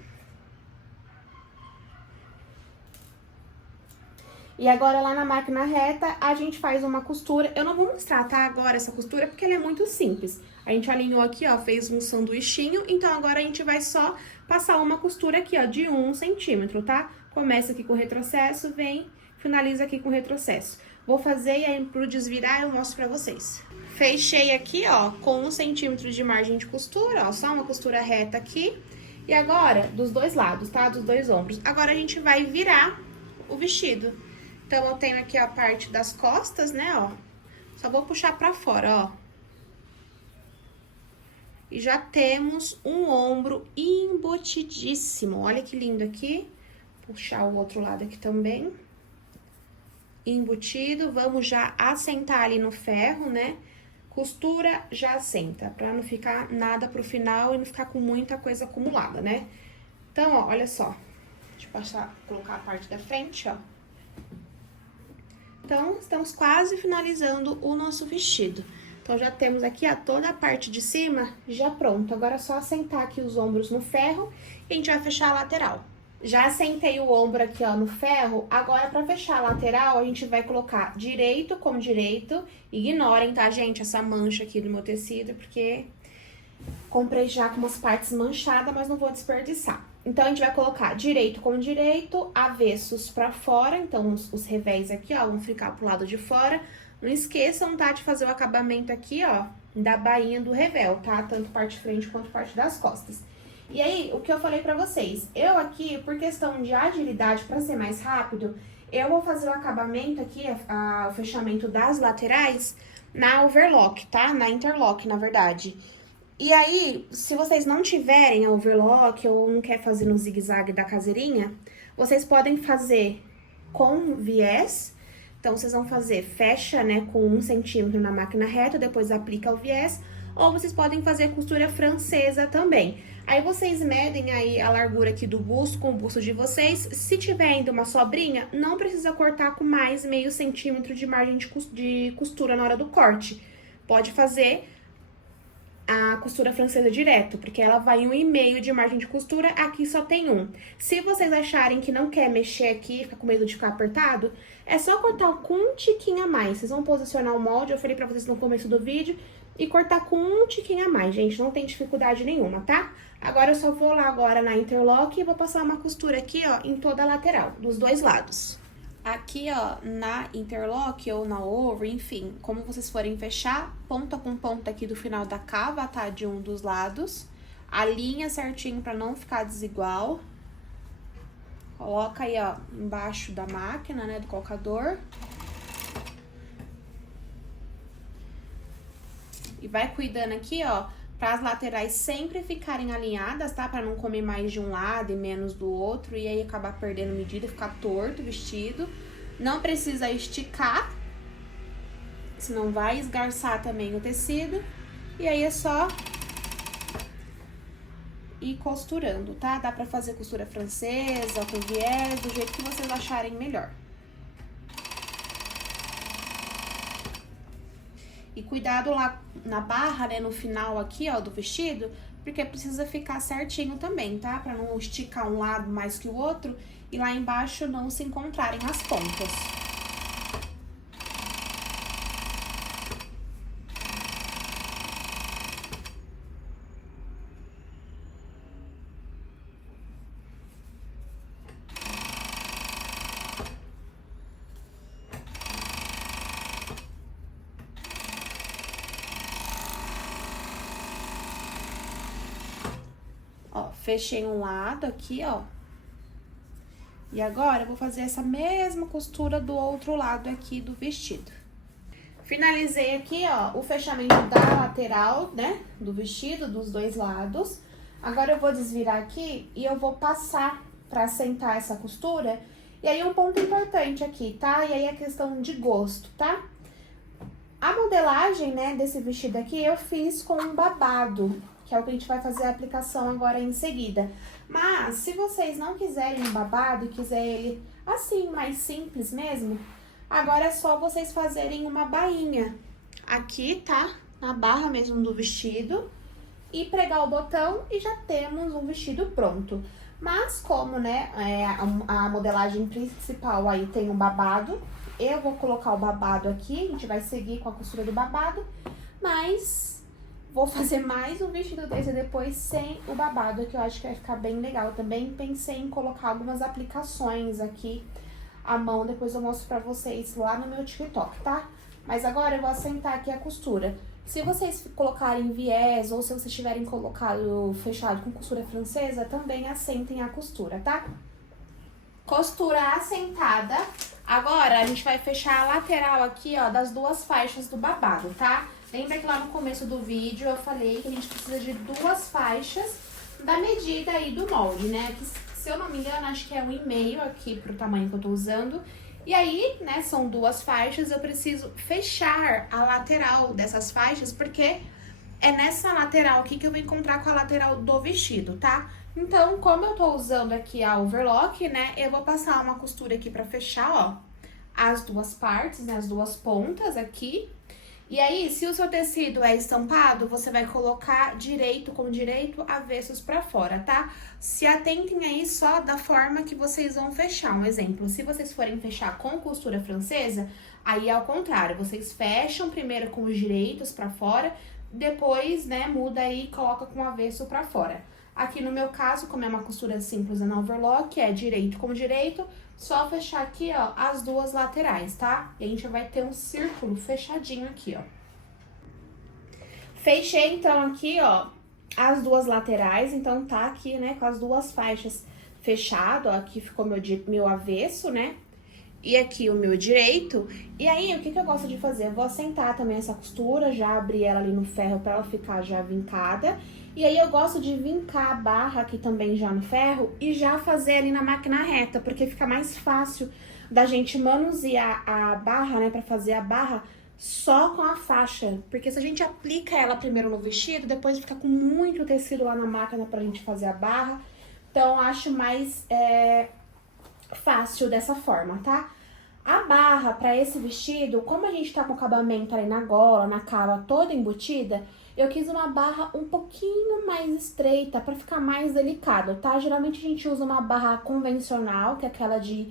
E agora, lá na máquina reta, a gente faz uma costura. Eu não vou mostrar, tá, agora essa costura, porque ela é muito simples. A gente alinhou aqui, ó, fez um sanduichinho. Então, agora a gente vai só passar uma costura aqui, ó, de 1 centímetro, tá? Começa aqui com retrocesso, vem, finaliza aqui com retrocesso. Vou fazer e aí, pro desvirar, eu mostro pra vocês. Fechei aqui, ó, com 1 centímetro de margem de costura, ó, só uma costura reta aqui. E agora, dos dois lados, tá? Dos dois ombros. Agora, a gente vai virar o vestido. Então, eu tenho aqui a parte das costas, né, ó. Só vou puxar pra fora, ó. E já temos um ombro embutidíssimo. Olha que lindo aqui. Puxar o outro lado aqui também. Embutido, vamos já assentar ali no ferro, né? Costura, já assenta, pra não ficar nada pro final e não ficar com muita coisa acumulada, né? Então, ó, olha só. Deixa eu passar, colocar a parte da frente, ó. Então, estamos quase finalizando o nosso vestido. Então, já temos aqui, ó, toda a parte de cima já pronto. Agora, é só assentar aqui os ombros no ferro e a gente vai fechar a lateral. Já assentei o ombro aqui, ó, no ferro. Agora, pra fechar a lateral, a gente vai colocar direito com direito. Ignorem, tá, gente, essa mancha aqui do meu tecido, porque comprei já com umas partes manchadas, mas não vou desperdiçar. Então, a gente vai colocar direito com direito, avessos pra fora. Então, os revés aqui, ó, vão ficar pro lado de fora. Não esqueçam, tá, de fazer o acabamento aqui, ó, da bainha do revel, tá? Tanto parte de frente quanto parte das costas. E aí, o que eu falei pra vocês, eu aqui, por questão de agilidade, pra ser mais rápido, eu vou fazer o acabamento aqui, o fechamento das laterais na overlock, tá? Na interlock, na verdade. E aí, se vocês não tiverem a overlock ou não quer fazer no zigue-zague da caseirinha, vocês podem fazer com viés. Então, vocês vão fazer, fecha, né, com 1 centímetro na máquina reta, depois aplica o viés. Ou vocês podem fazer costura francesa também. Aí, vocês medem aí a largura aqui do busto com o busto de vocês. Se tiver ainda uma sobrinha, não precisa cortar com mais meio centímetro de margem de costura na hora do corte. Pode fazer a costura francesa direto, porque ela vai 1,5 de margem de costura, aqui só tem 1. Se vocês acharem que não quer mexer aqui, fica com medo de ficar apertado, é só cortar com um tiquinho a mais. Vocês vão posicionar o molde, eu falei pra vocês no começo do vídeo, e cortar com um tiquinho a mais, gente, não tem dificuldade nenhuma, tá? Agora eu só vou lá agora na interlock e vou passar uma costura aqui, ó, em toda a lateral, dos dois lados. Aqui, ó, na interlock ou na over, enfim, como vocês forem fechar, ponta com ponta aqui do final da cava, tá? De um dos lados. Alinha certinho pra não ficar desigual. Coloca aí, ó, embaixo da máquina, né, do colocador. E vai cuidando aqui, ó, para as laterais sempre ficarem alinhadas, tá? Para não comer mais de um lado e menos do outro e aí acabar perdendo medida, ficar torto o vestido. Não precisa esticar, senão vai esgarçar também o tecido. E aí é só ir costurando, tá? Dá pra fazer costura francesa, com viés, do jeito que vocês acharem melhor. E cuidado lá na barra, né, no final aqui, ó, do vestido, porque precisa ficar certinho também, tá? Pra não esticar um lado mais que o outro e lá embaixo não se encontrarem as pontas. Ó, fechei um lado aqui, ó. E agora eu vou fazer essa mesma costura do outro lado aqui do vestido. Finalizei aqui, ó, o fechamento da lateral, né, do vestido, dos dois lados. Agora eu vou desvirar aqui e eu vou passar pra assentar essa costura. E aí um ponto importante aqui, tá? E aí a questão de gosto, tá? A modelagem, né, desse vestido aqui eu fiz com um babado, que é o que a gente vai fazer a aplicação agora em seguida. Mas, se vocês não quiserem um babado e quiser ele assim, mais simples mesmo, agora é só vocês fazerem uma bainha aqui, tá? Na barra mesmo do vestido e pregar o botão e já temos um vestido pronto. Mas como, né, a modelagem principal aí tem um babado, eu vou colocar o babado aqui, a gente vai seguir com a costura do babado, mas vou fazer mais um vestido desse depois sem o babado, que eu acho que vai ficar bem legal. Também pensei em colocar algumas aplicações aqui à mão, depois eu mostro pra vocês lá no meu TikTok, tá? Mas agora eu vou assentar aqui a costura. Se vocês colocarem viés ou se vocês tiverem colocado fechado com costura francesa, também assentem a costura, tá? Costura assentada. Agora a gente vai fechar a lateral aqui, ó, das duas faixas do babado, tá? Lembra que lá no começo do vídeo eu falei que a gente precisa de 2 faixas da medida aí do molde, né? Que, se eu não me engano, acho que é 1,5 aqui pro tamanho que eu tô usando. E aí, né, são 2 faixas, eu preciso fechar a lateral dessas faixas, porque é nessa lateral aqui que eu vou encontrar com a lateral do vestido, tá? Então, como eu tô usando aqui a overlock, né, eu vou passar uma costura aqui pra fechar, ó, as 2 partes, né, as 2 pontas aqui. E aí, se o seu tecido é estampado, você vai colocar direito com direito, avessos pra fora, tá? Se atentem aí só da forma que vocês vão fechar. Um exemplo, se vocês forem fechar com costura francesa, aí é ao contrário. Vocês fecham primeiro com os direitos pra fora, depois, né, muda aí e coloca com o avesso pra fora. Aqui no meu caso, como é uma costura simples na overlock, é direito com direito, só fechar aqui, ó, as 2 laterais, tá? E a gente vai ter um círculo fechadinho aqui, ó. Fechei, então, aqui, ó, as 2 laterais, então tá aqui, né, com as 2 faixas fechado, ó, aqui ficou meu avesso, né? E aqui o meu direito. E aí, o que eu gosto de fazer? Eu vou assentar também essa costura, já abrir ela ali no ferro pra ela ficar já vincada. E aí, eu gosto de vincar a barra aqui também já no ferro e já fazer ali na máquina reta, porque fica mais fácil da gente manusear a barra, né, pra fazer a barra só com a faixa. Porque se a gente aplica ela primeiro no vestido, depois fica com muito tecido lá na máquina pra gente fazer a barra. Então, acho mais fácil dessa forma, tá? A barra para esse vestido, como a gente tá com o acabamento ali na gola, na cava toda embutida, eu quis uma barra um pouquinho mais estreita para ficar mais delicado, tá? Geralmente a gente usa uma barra convencional, que é aquela de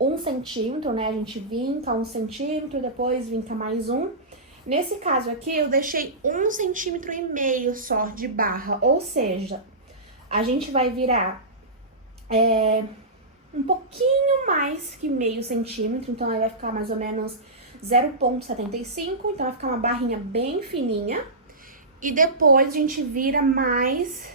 1 centímetro, né? A gente vinca 1 centímetro, depois vinca mais um. Nesse caso aqui, eu deixei 1,5 centímetros só de barra, ou seja, a gente vai virar um pouquinho mais que meio centímetro, então aí vai ficar mais ou menos 0,75, então vai ficar uma barrinha bem fininha. E depois a gente vira mais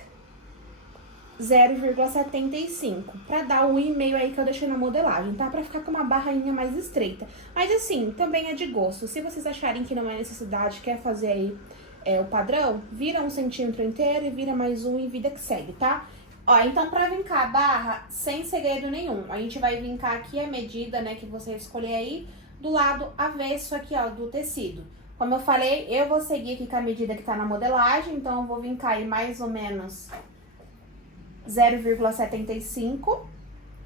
0,75, pra dar o 1,5 aí que eu deixei na modelagem, tá? Pra ficar com uma barrinha mais estreita. Mas assim, também é de gosto. Se vocês acharem que não é necessidade, quer fazer aí o padrão, vira 1 centímetro inteiro e vira mais um e vida que segue, tá? Ó, então pra vincar a barra, sem segredo nenhum, a gente vai vincar aqui a medida, né, que você escolher aí, do lado avesso aqui, ó, do tecido. Como eu falei, eu vou seguir aqui com a medida que tá na modelagem, então eu vou vincar aí mais ou menos 0,75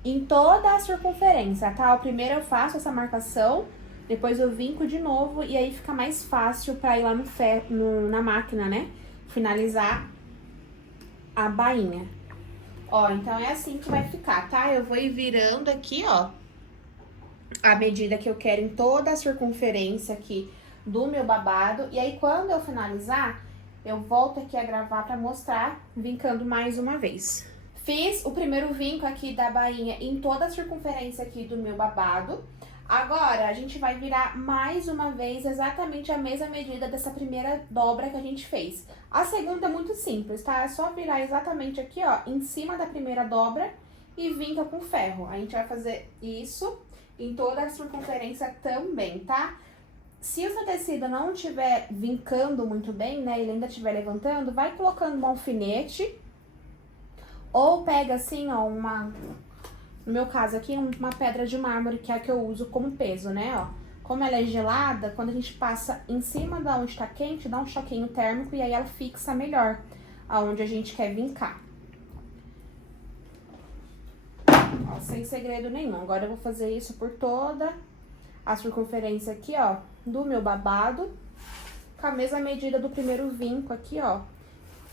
em toda a circunferência, tá? O primeiro eu faço essa marcação, depois eu vinco de novo e aí fica mais fácil pra ir lá na máquina, né? Finalizar a bainha. Ó, então é assim que vai ficar, tá? Eu vou ir virando aqui, ó, a medida que eu quero em toda a circunferência aqui do meu babado. E aí, quando eu finalizar, eu volto aqui a gravar pra mostrar, vincando mais uma vez. Fiz o primeiro vinco aqui da bainha em toda a circunferência aqui do meu babado. Agora, a gente vai virar mais uma vez exatamente a mesma medida dessa primeira dobra que a gente fez. A segunda é muito simples, tá? É só virar exatamente aqui, ó, em cima da primeira dobra e vinca com ferro. A gente vai fazer isso em toda a circunferência também, tá? Se o seu tecido não estiver vincando muito bem, né, ele ainda estiver levantando, vai colocando um alfinete ou pega assim, ó, no meu caso aqui, uma pedra de mármore, que é a que eu uso como peso, né, ó. Como ela é gelada, quando a gente passa em cima da onde tá quente, dá um choquinho térmico e aí ela fixa melhor aonde a gente quer vincar. Ó, sem segredo nenhum. Agora eu vou fazer isso por toda a circunferência aqui, ó, do meu babado, com a mesma medida do primeiro vinco aqui, ó,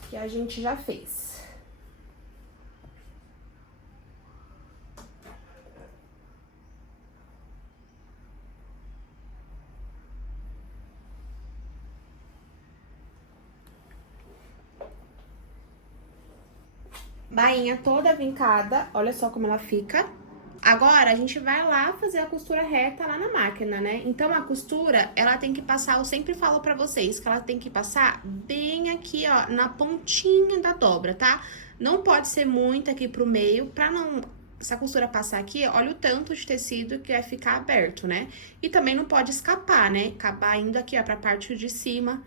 que a gente já fez. Bainha toda vincada, olha só como ela fica. Agora, a gente vai lá fazer a costura reta lá na máquina, né? Então, a costura, ela tem que passar, eu sempre falo pra vocês, que ela tem que passar bem aqui, ó, na pontinha da dobra, tá? Não pode ser muito aqui pro meio, pra não... Se a costura passar aqui, olha o tanto de tecido que vai ficar aberto, né? E também não pode escapar, né? Acabar indo aqui, ó, pra parte de cima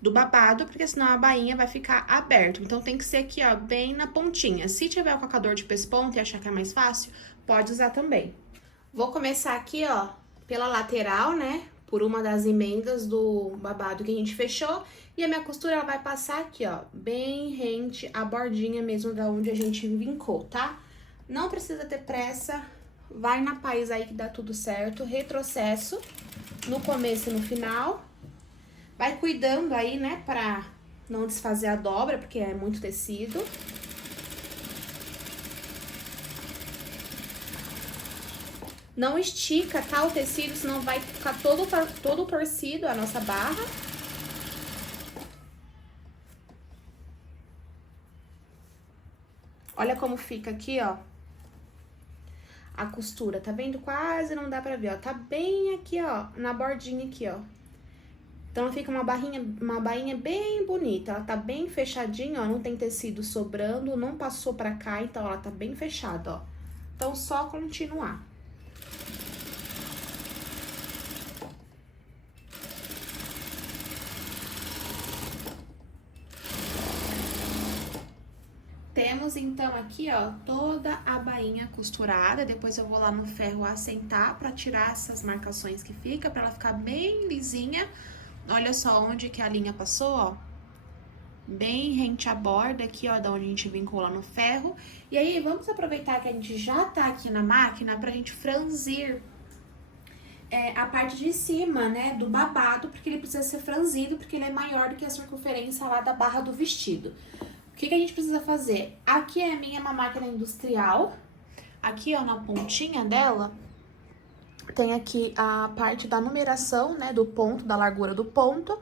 do babado, porque senão a bainha vai ficar aberta. Então, tem que ser aqui, ó, bem na pontinha. Se tiver o cocador de pesponto e achar que é mais fácil, pode usar também. Vou começar aqui, ó, pela lateral, né? Por uma das emendas do babado que a gente fechou. E a minha costura, ela vai passar aqui, ó, bem rente à bordinha mesmo da onde a gente vincou, tá? Não precisa ter pressa, vai na paz aí que dá tudo certo. Retrocesso no começo e no final. Vai cuidando aí, né, pra não desfazer a dobra, porque é muito tecido. Não estica, tá, o tecido, senão vai ficar todo torcido a nossa barra. Olha como fica aqui, ó, a costura, tá vendo? Quase não dá pra ver, ó, tá bem aqui, ó, na bordinha aqui, ó. Então, fica uma bainha bem bonita, ela tá bem fechadinha, ó, não tem tecido sobrando, não passou pra cá, então ela tá bem fechada, ó. Então, só continuar. Temos, então, aqui, ó, toda a bainha costurada. Depois eu vou lá no ferro assentar pra tirar essas marcações que fica, pra ela ficar bem lisinha. Olha só onde que a linha passou, ó. Bem rente à borda aqui, ó, da onde a gente vincou lá no ferro. E aí, vamos aproveitar que a gente já tá aqui na máquina pra gente franzir a parte de cima, né, do babado, porque ele precisa ser franzido, porque ele é maior do que a circunferência lá da barra do vestido. O que a gente precisa fazer? Aqui é a minha uma máquina industrial. Aqui, ó, na pontinha dela, tem aqui a parte da numeração, né, do ponto, da largura do ponto.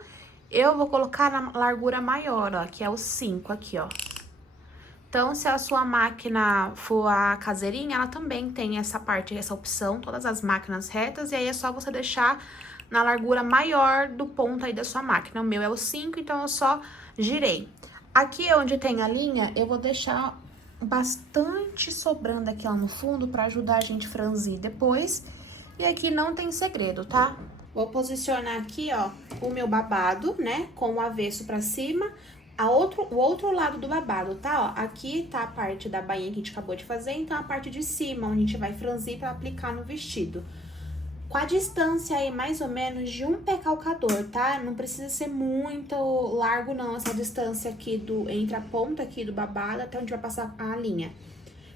Eu vou colocar na largura maior, ó, que é o 5 aqui, ó. Então, se a sua máquina for a caseirinha, ela também tem essa parte, essa opção, todas as máquinas retas, e aí é só você deixar na largura maior do ponto aí da sua máquina. O meu é o 5, então eu só girei. Aqui onde tem a linha, eu vou deixar bastante sobrando aqui ó no fundo pra ajudar a gente a franzir depois. E aqui não tem segredo, tá? Vou posicionar aqui, ó, o meu babado, né, com o avesso pra cima. O outro lado do babado, tá? Ó, aqui tá a parte da bainha que a gente acabou de fazer, então a parte de cima, onde a gente vai franzir pra aplicar no vestido. Com a distância aí, mais ou menos, de um pé calcador, tá? Não precisa ser muito largo, não, essa distância aqui entre a ponta aqui do babado até onde vai passar a linha.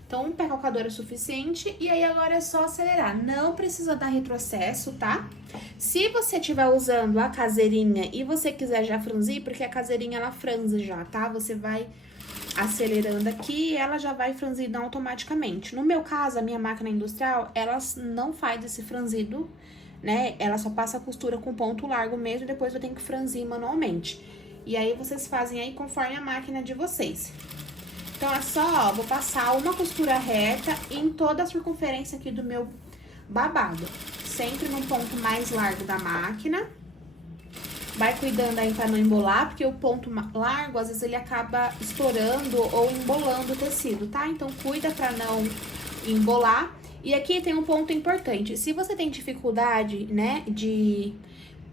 Então, um pé calcador é suficiente, e aí agora é só acelerar. Não precisa dar retrocesso, tá? Se você estiver usando a caseirinha e você quiser já franzir, porque a caseirinha ela franze já, tá? Você vai acelerando aqui e ela já vai franzindo automaticamente. No meu caso, a minha máquina industrial, ela não faz esse franzido, né? Ela só passa a costura com ponto largo mesmo e depois eu tenho que franzir manualmente. E aí, vocês fazem aí conforme a máquina de vocês. Então, é só, ó, vou passar uma costura reta em toda a circunferência aqui do meu babado. Sempre no ponto mais largo da máquina. Vai cuidando aí pra não embolar, porque o ponto largo, às vezes, ele acaba estourando ou embolando o tecido, tá? Então, cuida pra não embolar. E aqui tem um ponto importante. Se você tem dificuldade, né, de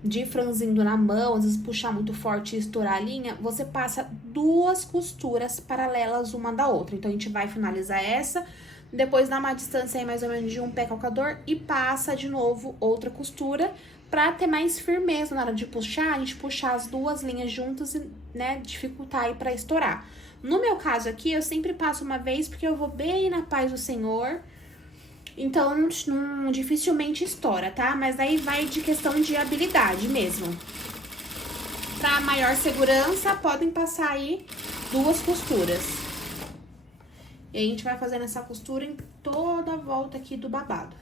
ir franzindo na mão, às vezes puxar muito forte e estourar a linha, você passa 2 costuras paralelas uma da outra. Então, a gente vai finalizar essa, depois dá uma distância aí mais ou menos de um pé calcador e passa de novo outra costura pra ter mais firmeza na hora de puxar, a gente puxar as 2 linhas juntas e, né, dificultar aí pra estourar. No meu caso aqui, eu sempre passo uma vez porque eu vou bem na paz do Senhor. Então, dificilmente estoura, tá? Mas aí vai de questão de habilidade mesmo. Pra maior segurança, podem passar aí 2 costuras. E aí, a gente vai fazendo essa costura em toda a volta aqui do babado.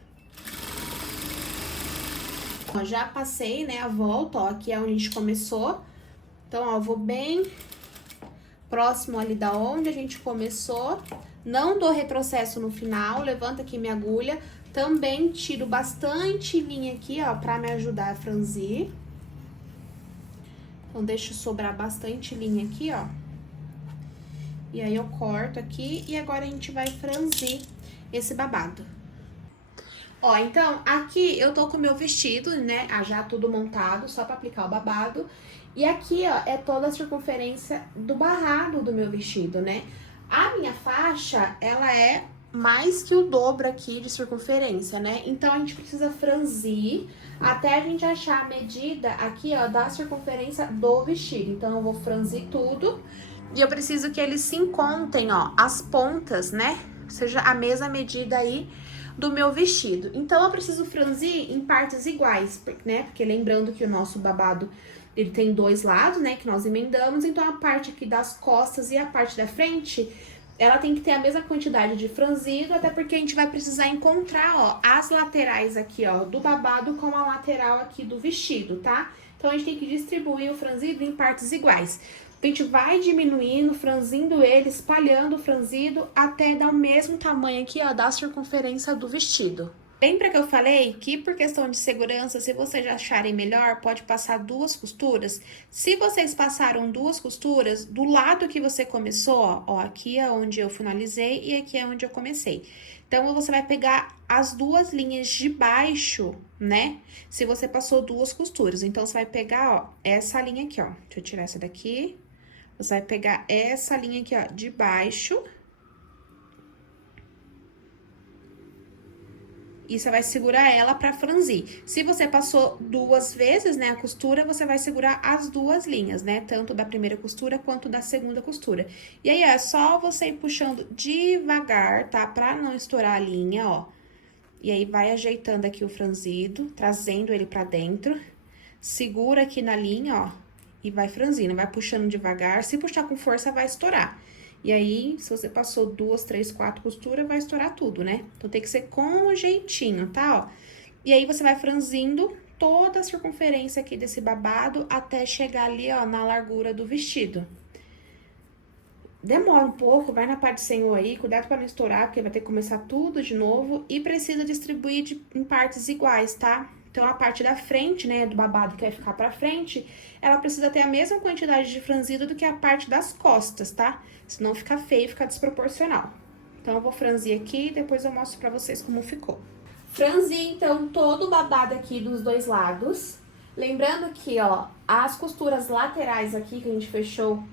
Ó, já passei, né, a volta, ó, aqui é onde a gente começou. Então, ó, vou bem próximo ali da onde a gente começou. Não dou retrocesso no final, levanto aqui minha agulha. Também tiro bastante linha aqui, ó, pra me ajudar a franzir. Então, deixo sobrar bastante linha aqui, ó. E aí, eu corto aqui e agora a gente vai franzir esse babado. Ó, então, aqui eu tô com o meu vestido, né, já tudo montado, só pra aplicar o babado. E aqui, ó, é toda a circunferência do barrado do meu vestido, né? A minha faixa, ela é mais que o dobro aqui de circunferência, né? Então, a gente precisa franzir até a gente achar a medida aqui, ó, da circunferência do vestido. Então, eu vou franzir tudo e eu preciso que eles se encontrem, ó, as pontas, né? Seja a mesma medida aí do meu vestido. Então, eu preciso franzir em partes iguais, né? Porque lembrando que o nosso babado, ele tem 2 lados, né, que nós emendamos, então a parte aqui das costas e a parte da frente, ela tem que ter a mesma quantidade de franzido, até porque a gente vai precisar encontrar, ó, as laterais aqui, ó, do babado com a lateral aqui do vestido, tá? Então, a gente tem que distribuir o franzido em partes iguais. A gente vai diminuindo, franzindo ele, espalhando o franzido, até dar o mesmo tamanho aqui, ó, da circunferência do vestido. Lembra que eu falei que, por questão de segurança, se vocês acharem melhor, pode passar 2 costuras? Se vocês passaram 2 costuras, do lado que você começou, ó, aqui é onde eu finalizei e aqui é onde eu comecei. Então, você vai pegar as 2 linhas de baixo, né? Se você passou 2 costuras. Então, você vai pegar, ó, essa linha aqui, ó. Deixa eu tirar essa daqui. Você vai pegar essa linha aqui, ó, de baixo. E você vai segurar ela pra franzir. Se você passou 2 vezes, né, a costura, você vai segurar as 2 linhas, né? Tanto da primeira costura quanto da segunda costura. E aí, é só você ir puxando devagar, tá? Pra não estourar a linha, ó. E aí, vai ajeitando aqui o franzido, trazendo ele pra dentro. Segura aqui na linha, ó, e vai franzindo, vai puxando devagar. Se puxar com força, vai estourar. E aí, se você passou 2, 3, 4 costuras, vai estourar tudo, né? Então, tem que ser com jeitinho, tá, ó? E aí, você vai franzindo toda a circunferência aqui desse babado até chegar ali, ó, na largura do vestido. Demora um pouco, vai na parte sem o aí, cuidado pra não estourar, porque vai ter que começar tudo de novo. E precisa distribuir em partes iguais, tá? Então, a parte da frente, né, do babado que vai ficar pra frente, ela precisa ter a mesma quantidade de franzido do que a parte das costas, tá? Senão fica feio, fica desproporcional. Então, eu vou franzir aqui e depois eu mostro pra vocês como ficou. Franzi, então, todo o babado aqui dos dois lados. Lembrando que, ó, as costuras laterais aqui que a gente fechou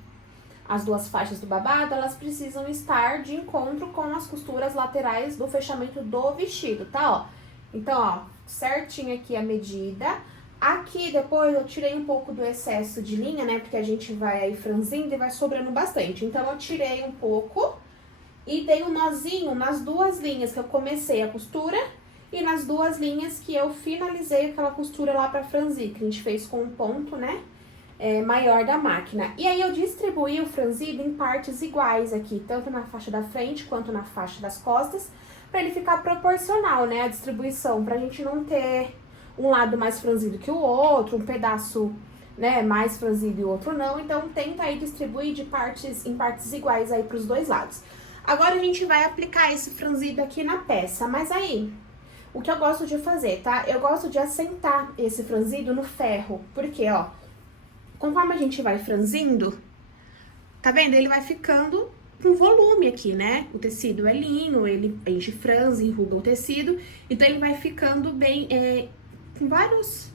as duas faixas do babado, elas precisam estar de encontro com as costuras laterais do fechamento do vestido, tá, ó? Então, ó, certinho aqui a medida. Aqui, depois, eu tirei um pouco do excesso de linha, né, porque a gente vai aí franzindo e vai sobrando bastante. Então, eu tirei um pouco e dei um nozinho nas duas linhas que eu comecei a costura e nas duas linhas que eu finalizei aquela costura lá pra franzir, que a gente fez com um ponto, né, maior da máquina. E aí, eu distribuí o franzido em partes iguais aqui, tanto na faixa da frente quanto na faixa das costas, pra ele ficar proporcional, né, a distribuição, pra gente não ter um lado mais franzido que o outro, um pedaço, né, mais franzido e o outro não. Então, tenta aí distribuir em partes iguais aí pros dois lados. Agora, a gente vai aplicar esse franzido aqui na peça, mas aí, o que eu gosto de fazer, tá? Eu gosto de assentar esse franzido no ferro, porque, ó, conforme a gente vai franzindo, tá vendo? Ele vai ficando com volume aqui, né? O tecido é linho, a gente franze, enruga o tecido, então ele vai ficando bem, com vários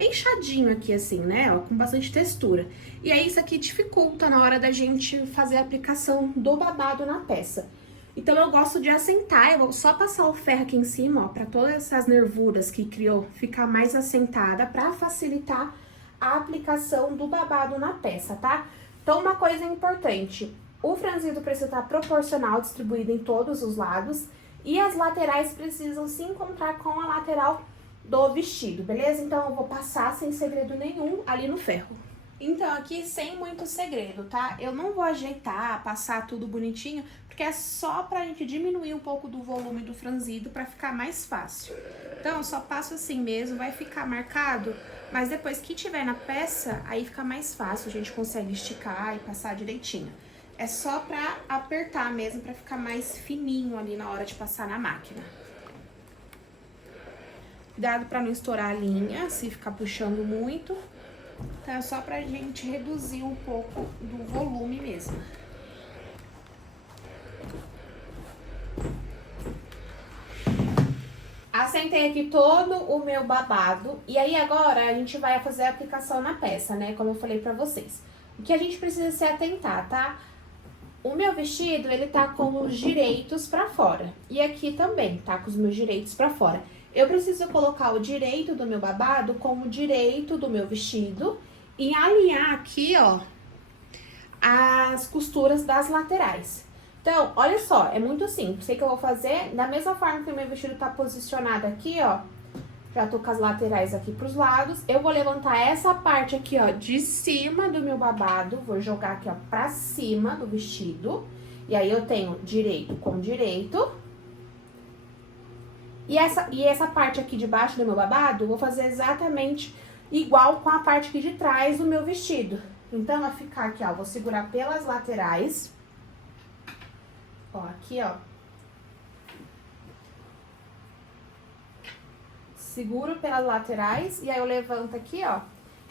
enxadinho aqui, assim, né? Ó, com bastante textura. E aí, isso aqui dificulta na hora da gente fazer a aplicação do babado na peça. Então, eu gosto de assentar, eu vou só passar o ferro aqui em cima, ó, pra todas essas nervuras que criou ficar mais assentada, pra facilitar a aplicação do babado na peça, tá? Então, uma coisa importante, o franzido precisa estar proporcional, distribuído em todos os lados, e as laterais precisam se encontrar com a lateral do vestido, beleza? Então, eu vou passar sem segredo nenhum ali no ferro. Então, aqui sem muito segredo, tá? Eu não vou ajeitar, passar tudo bonitinho, porque é só pra gente diminuir um pouco do volume do franzido pra ficar mais fácil. Então, eu só passo assim mesmo, vai ficar marcado, mas depois que tiver na peça, aí fica mais fácil, a gente consegue esticar e passar direitinho. É só pra apertar mesmo, pra ficar mais fininho ali na hora de passar na máquina. Cuidado pra não estourar a linha, se ficar puxando muito. Então, é só pra gente reduzir um pouco do volume mesmo. Assentei aqui todo o meu babado. E aí, agora, a gente vai fazer a aplicação na peça, né? Como eu falei pra vocês. O que a gente precisa se atentar, tá? O meu vestido, ele tá com os direitos pra fora. E aqui também, tá com os meus direitos pra fora. Eu preciso colocar o direito do meu babado com o direito do meu vestido e alinhar aqui, ó, as costuras das laterais. Então, olha só, é muito simples. O que eu vou fazer? Da mesma forma que o meu vestido tá posicionado aqui, ó, já tô com as laterais aqui pros lados, eu vou levantar essa parte aqui, ó, de cima do meu babado, vou jogar aqui, ó, pra cima do vestido. E aí, eu tenho direito com direito. E essa parte aqui de baixo do meu babado, eu vou fazer exatamente igual com a parte aqui de trás do meu vestido. Então, vai ficar aqui, ó, vou segurar pelas laterais. Ó, aqui, ó. Seguro pelas laterais e aí eu levanto aqui, ó.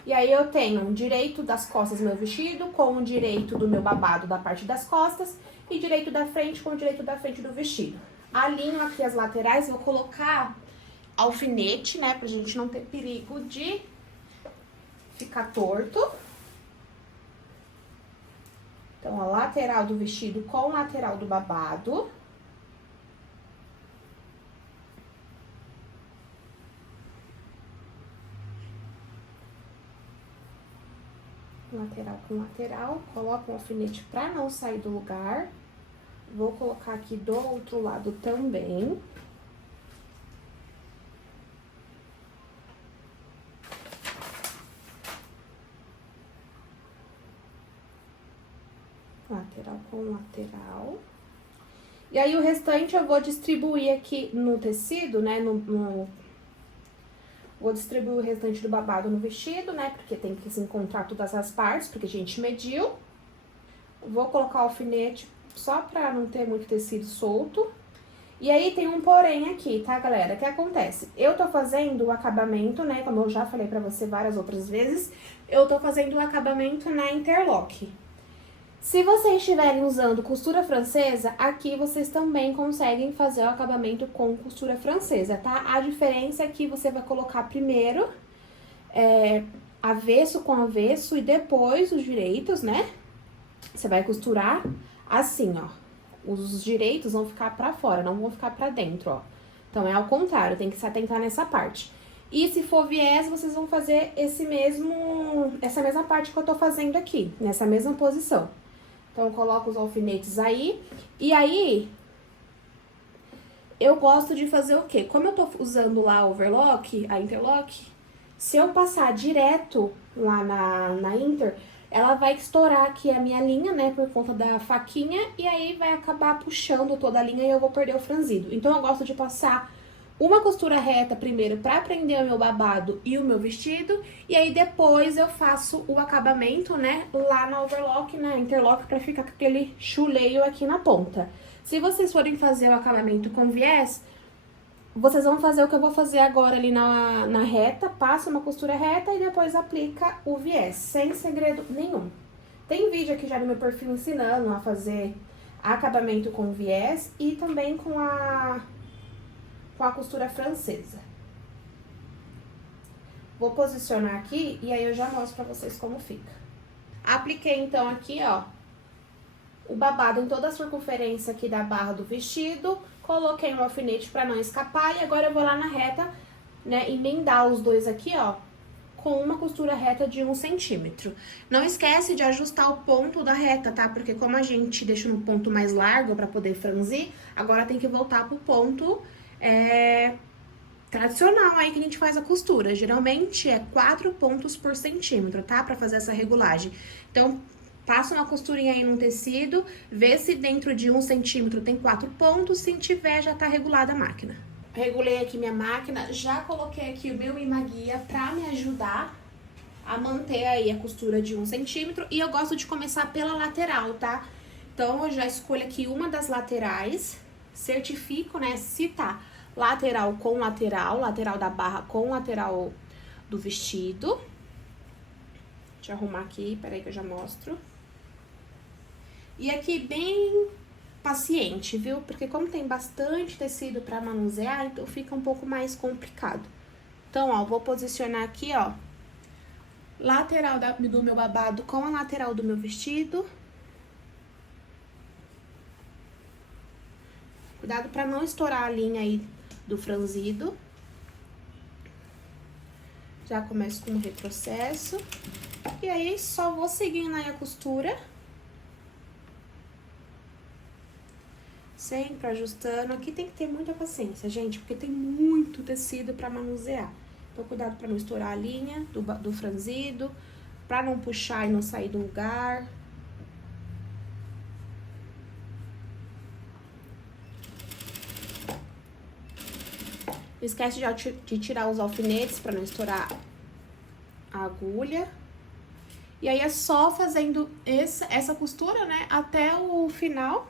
E aí eu tenho o direito das costas do meu vestido com o direito do meu babado da parte das costas e direito da frente com o direito da frente do vestido. Alinho aqui as laterais, vou colocar alfinete, né, pra gente não ter perigo de ficar torto. Então, a lateral do vestido com a lateral do babado. Lateral com lateral, coloco um alfinete pra não sair do lugar. Vou colocar aqui do outro lado também. lateral com lateral. E aí, o restante eu vou distribuir aqui no tecido, né, vou distribuir o restante do babado no vestido, né, porque tem que se encontrar todas as partes, porque a gente mediu. Vou colocar o alfinete só pra não ter muito tecido solto. E aí, tem um porém aqui, tá, galera? O que acontece? Eu tô fazendo o acabamento, né, como eu já falei pra você várias outras vezes, eu tô fazendo o acabamento na interlock. Se vocês estiverem usando costura francesa, aqui vocês também conseguem fazer o acabamento com costura francesa, tá? A diferença é que você vai colocar primeiro avesso com avesso e depois os direitos, né? Você vai costurar assim, ó. Os direitos vão ficar pra fora, não vão ficar pra dentro, ó. Então, é ao contrário, tem que se atentar nessa parte. E se for viés, vocês vão fazer essa mesma parte que eu tô fazendo aqui, nessa mesma posição. Então, eu coloco os alfinetes aí. E aí, eu gosto de fazer o quê? Como eu tô usando lá o overlock, a interlock, se eu passar direto lá na inter, ela vai estourar aqui a minha linha, né, por conta da faquinha, e aí vai acabar puxando toda a linha e eu vou perder o franzido. Então, eu gosto de passar uma costura reta primeiro pra prender o meu babado e o meu vestido, e aí depois eu faço o acabamento, né, lá na overlock, na interlock, pra ficar com aquele chuleio aqui na ponta. Se vocês forem fazer o acabamento com viés, vocês vão fazer o que eu vou fazer agora ali na reta, passa uma costura reta e depois aplica o viés, sem segredo nenhum. Tem vídeo aqui já no meu perfil ensinando a fazer acabamento com viés e também com a costura francesa. Vou posicionar aqui e aí eu já mostro pra vocês como fica. Apliquei então aqui, ó, o babado em toda a circunferência aqui da barra do vestido, coloquei um alfinete pra não escapar e agora eu vou lá na reta, né, emendar os dois aqui, ó, com uma costura reta de 1 centímetro. Não esquece de ajustar o ponto da reta, tá? Porque como a gente deixa no ponto mais largo pra poder franzir, agora tem que voltar pro ponto tradicional aí que a gente faz a costura. Geralmente é 4 pontos por centímetro, tá? Pra fazer essa regulagem. Então, passa uma costurinha aí no tecido, vê se dentro de 1 centímetro tem 4 pontos, se tiver já tá regulada a máquina. Regulei aqui minha máquina, já coloquei aqui o meu imaguia pra me ajudar a manter aí a costura de 1 centímetro. E eu gosto de começar pela lateral, tá? Então, eu já escolho aqui uma das laterais, certifico, né, se tá lateral com lateral, lateral da barra com lateral do vestido. Deixa eu arrumar aqui, peraí que eu já mostro. E aqui bem paciente, viu? Porque como tem bastante tecido pra manusear, então fica um pouco mais complicado. Então, ó, vou posicionar aqui, ó, lateral do meu babado com a lateral do meu vestido. Cuidado pra não estourar a linha aí do franzido. Já começo com o retrocesso. E aí, só vou seguindo aí a costura. Sempre ajustando. Aqui tem que ter muita paciência, gente, porque tem muito tecido pra manusear. Então, cuidado pra não estourar a linha do franzido, pra não puxar e não sair do lugar. Não esquece de tirar os alfinetes pra não estourar a agulha. E aí, é só fazendo essa costura, né, até o final.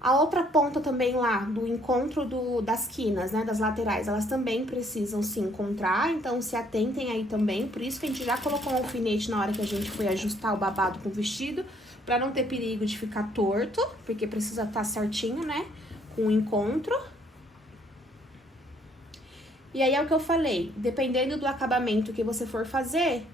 A outra ponta também lá, do encontro das quinas, né, das laterais, elas também precisam se encontrar, então se atentem aí também. Por isso que a gente já colocou um alfinete na hora que a gente foi ajustar o babado com o vestido, pra não ter perigo de ficar torto, porque precisa estar certinho, né, com o encontro. E aí, é o que eu falei, dependendo do acabamento que você for fazer,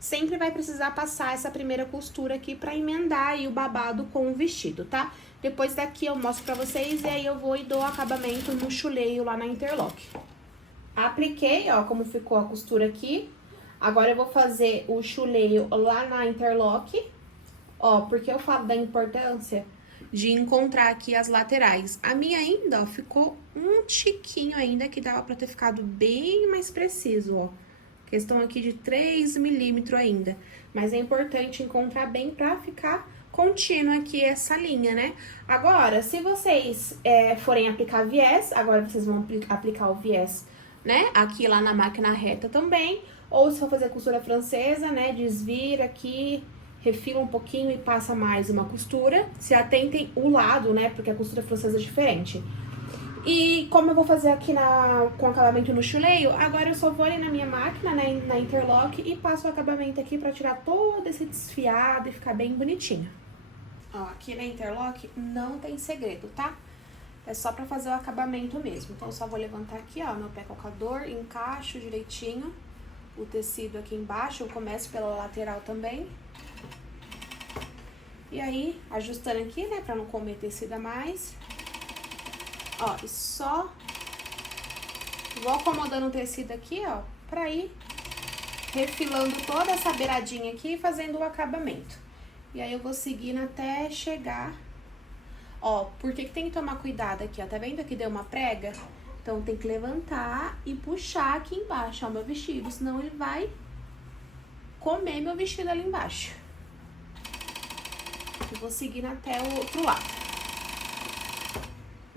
sempre vai precisar passar essa primeira costura aqui pra emendar aí o babado com o vestido, tá? Depois daqui eu mostro pra vocês e aí eu vou e dou o acabamento no chuleio lá na interlock. Apliquei, ó, como ficou a costura aqui. Agora eu vou fazer o chuleio lá na interlock, ó, porque eu falo da importância de encontrar aqui as laterais. A minha ainda, ó, ficou um tiquinho ainda que dava pra ter ficado bem mais preciso, ó. Questão aqui de 3 milímetros ainda. Mas é importante encontrar bem pra ficar contínua aqui essa linha, né? Agora, se vocês forem aplicar viés, agora vocês vão aplicar o viés, né? Aqui lá na máquina reta também. Ou se for fazer costura francesa, né? Desvira aqui, refila um pouquinho e passa mais uma costura. Se atentem o lado, né? Porque a costura francesa é diferente. E como eu vou fazer aqui com acabamento no chuleio, agora eu só vou ali na minha máquina, né, na interlock, e passo o acabamento aqui pra tirar todo esse desfiado e ficar bem bonitinho. Ó, aqui na interlock não tem segredo, tá? É só pra fazer o acabamento mesmo. Então, eu só vou levantar aqui, ó, meu pé calcador, encaixo direitinho o tecido aqui embaixo, eu começo pela lateral também. E aí, ajustando aqui, né, pra não comer tecido a mais. Ó, e só vou acomodando o tecido aqui, ó, pra ir refilando toda essa beiradinha aqui e fazendo o acabamento. E aí, eu vou seguindo até chegar. Ó, por que tem que tomar cuidado aqui, ó? Tá vendo que deu uma prega? Então, tem que levantar e puxar aqui embaixo, ó, meu vestido. Senão, ele vai comer meu vestido ali embaixo. Eu vou seguindo até o outro lado.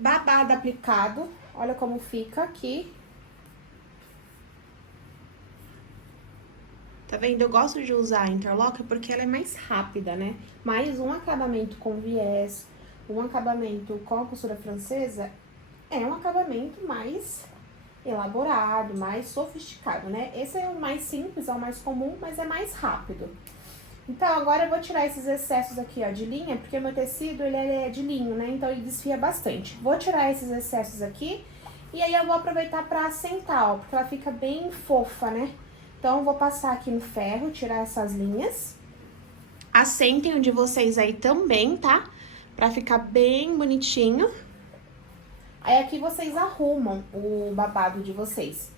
Babado aplicado, olha como fica aqui. Tá vendo? Eu gosto de usar a interlock porque ela é mais rápida, né? Mas um acabamento com viés, um acabamento com a costura francesa, é um acabamento mais elaborado, mais sofisticado, né? Esse é o mais simples, é o mais comum, mas é mais rápido. Então, agora eu vou tirar esses excessos aqui, ó, de linha, porque o meu tecido, ele é de linho, né? Então, ele desfia bastante. Vou tirar esses excessos aqui e aí eu vou aproveitar pra assentar, ó, porque ela fica bem fofa, né? Então, eu vou passar aqui no ferro, tirar essas linhas. Assentem o de vocês aí também, tá? Pra ficar bem bonitinho. Aí, aqui vocês arrumam o babado de vocês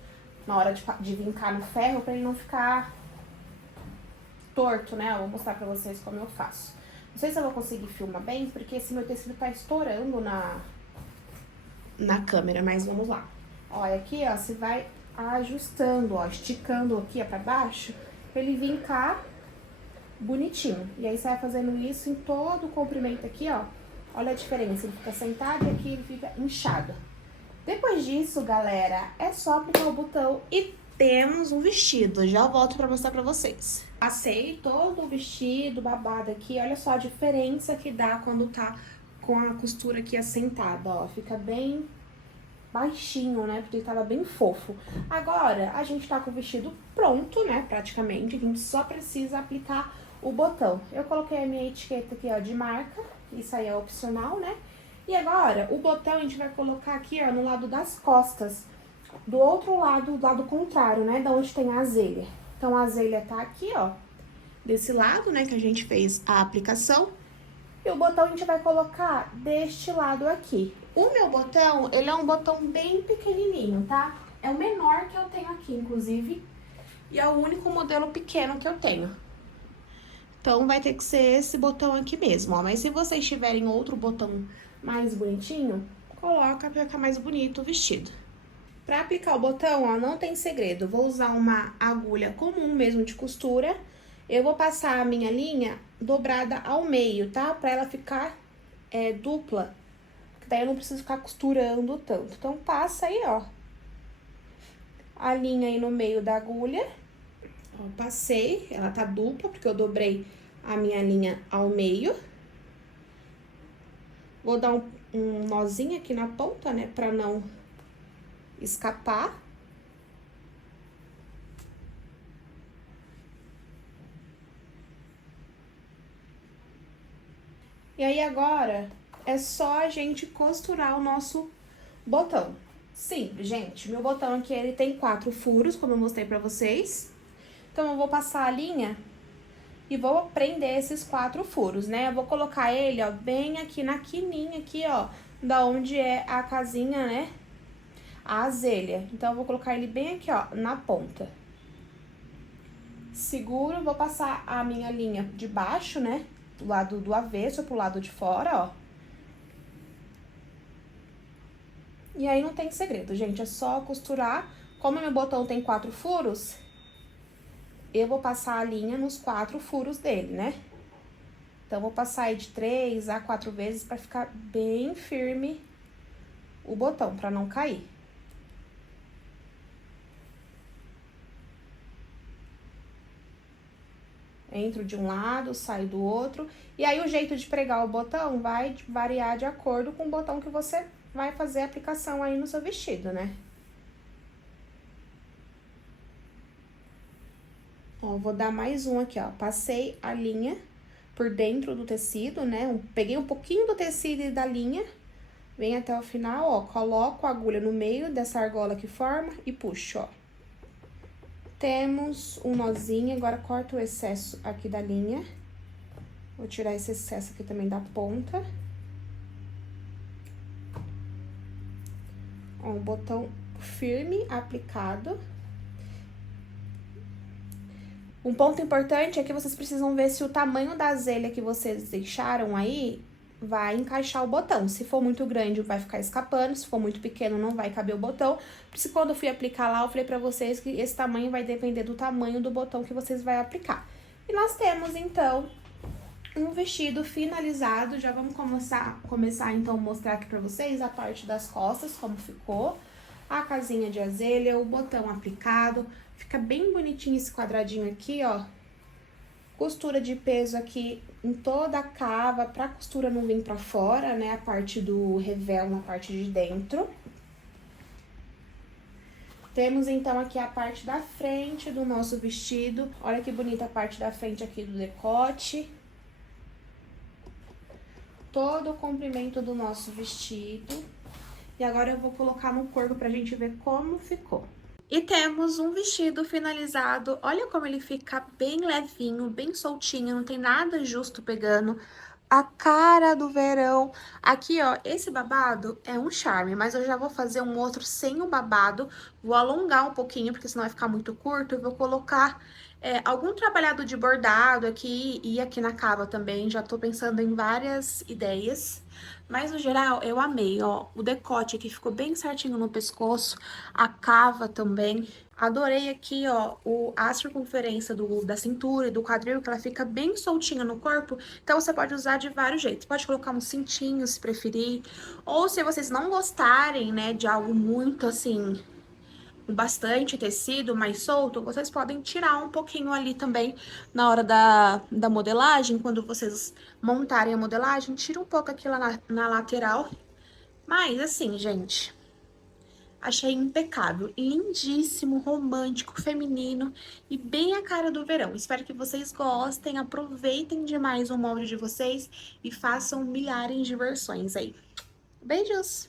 na hora de vincar no ferro, pra ele não ficar torto, né? Eu vou mostrar pra vocês como eu faço. Não sei se eu vou conseguir filmar bem, porque esse meu tecido tá estourando na câmera, mas vamos lá. Olha aqui, ó, você vai ajustando, ó, esticando aqui, ó, pra baixo, pra ele vincar bonitinho. E aí, você vai fazendo isso em todo o comprimento aqui, ó. Olha a diferença, ele fica sentado e aqui ele fica inchado. Depois disso, galera, é só aplicar o botão e temos um vestido. Já volto pra mostrar pra vocês. Passei todo o vestido babado aqui. Olha só a diferença que dá quando tá com a costura aqui assentada, ó. Fica bem baixinho, né? Porque ele tava bem fofo. Agora, a gente tá com o vestido pronto, né? Praticamente. A gente só precisa aplicar o botão. Eu coloquei a minha etiqueta aqui, ó, de marca. Isso aí é opcional, né? E agora, o botão a gente vai colocar aqui, ó, no lado das costas. Do outro lado, do lado contrário, né? Da onde tem a azelha. Então, a azelha tá aqui, ó. Desse lado, né? Que a gente fez a aplicação. E o botão a gente vai colocar deste lado aqui. O meu botão, ele é um botão bem pequenininho, tá? É o menor que eu tenho aqui, inclusive. E é o único modelo pequeno que eu tenho. Então, vai ter que ser esse botão aqui mesmo, ó. Mas se vocês tiverem outro botão mais bonitinho, coloca pra ficar mais bonito o vestido. Pra aplicar o botão, ó, não tem segredo. Eu vou usar uma agulha comum mesmo de costura. Eu vou passar a minha linha dobrada ao meio, tá? Pra ela ficar dupla. Daí eu não preciso ficar costurando tanto. Então, passa aí, ó, a linha aí no meio da agulha. Ó, passei, ela tá dupla, porque eu dobrei a minha linha ao meio. Vou dar um nozinho aqui na ponta, né, pra não escapar. E aí, agora, é só a gente costurar o nosso botão. Simples, gente. Meu botão aqui, ele tem 4 furos, como eu mostrei pra vocês. Então, eu vou passar a linha e vou prender esses 4 furos, né? Eu vou colocar ele, ó, bem aqui na quininha aqui, ó, da onde é a casinha, né? A azelha. Então, eu vou colocar ele bem aqui, ó, na ponta. Seguro, vou passar a minha linha de baixo, né? Do lado do avesso pro lado de fora, ó. E aí, não tem segredo, gente. É só costurar. Como meu botão tem 4 furos, eu vou passar a linha nos 4 furos dele, né? Então, vou passar aí de 3 a 4 vezes pra ficar bem firme o botão, pra não cair. Entro de um lado, saio do outro. E aí, o jeito de pregar o botão vai variar de acordo com o botão que você vai fazer a aplicação aí no seu vestido, né? Ó, vou dar mais um aqui, ó. Passei a linha por dentro do tecido, né? Peguei um pouquinho do tecido e da linha, vem até o final, ó. Coloco a agulha no meio dessa argola que forma e puxo, ó. Temos um nozinho, agora corto o excesso aqui da linha. Vou tirar esse excesso aqui também da ponta. Ó, um botão firme, aplicado. Um ponto importante é que vocês precisam ver se o tamanho da azelha que vocês deixaram aí vai encaixar o botão. Se for muito grande, vai ficar escapando. Se for muito pequeno, não vai caber o botão. Por isso, quando eu fui aplicar lá, eu falei pra vocês que esse tamanho vai depender do tamanho do botão que vocês vão aplicar. E nós temos, então, um vestido finalizado. Já vamos começar então, a mostrar aqui pra vocês a parte das costas, como ficou. A casinha de azelha, o botão aplicado. Fica bem bonitinho esse quadradinho aqui, ó. Costura de peso aqui em toda a cava, pra costura não vir pra fora, né? A parte do revel na parte de dentro. Temos, então, aqui a parte da frente do nosso vestido. Olha que bonita a parte da frente aqui do decote. Todo o comprimento do nosso vestido. E agora eu vou colocar no corpo pra gente ver como ficou. E temos um vestido finalizado, olha como ele fica bem levinho, bem soltinho, não tem nada justo pegando. A cara do verão. Aqui, ó, esse babado é um charme, mas eu já vou fazer um outro sem o babado. Vou alongar um pouquinho, porque senão vai ficar muito curto. Eu vou colocar algum trabalhado de bordado aqui e aqui na cava também. Já tô pensando em várias ideias. Mas, no geral, eu amei, ó. O decote aqui ficou bem certinho no pescoço. A cava também. Adorei aqui, ó, a circunferência da cintura e do quadril, que ela fica bem soltinha no corpo. Então, você pode usar de vários jeitos. Pode colocar um cintinho, se preferir. Ou, se vocês não gostarem, né, de algo muito, assim, com bastante tecido, mais solto, vocês podem tirar um pouquinho ali também na hora da modelagem. Quando vocês montarem a modelagem, tira um pouco aqui lá na lateral. Mas, assim, gente... Achei impecável, lindíssimo, romântico, feminino e bem a cara do verão. Espero que vocês gostem, aproveitem demais o molde de vocês e façam milhares de versões aí. Beijos!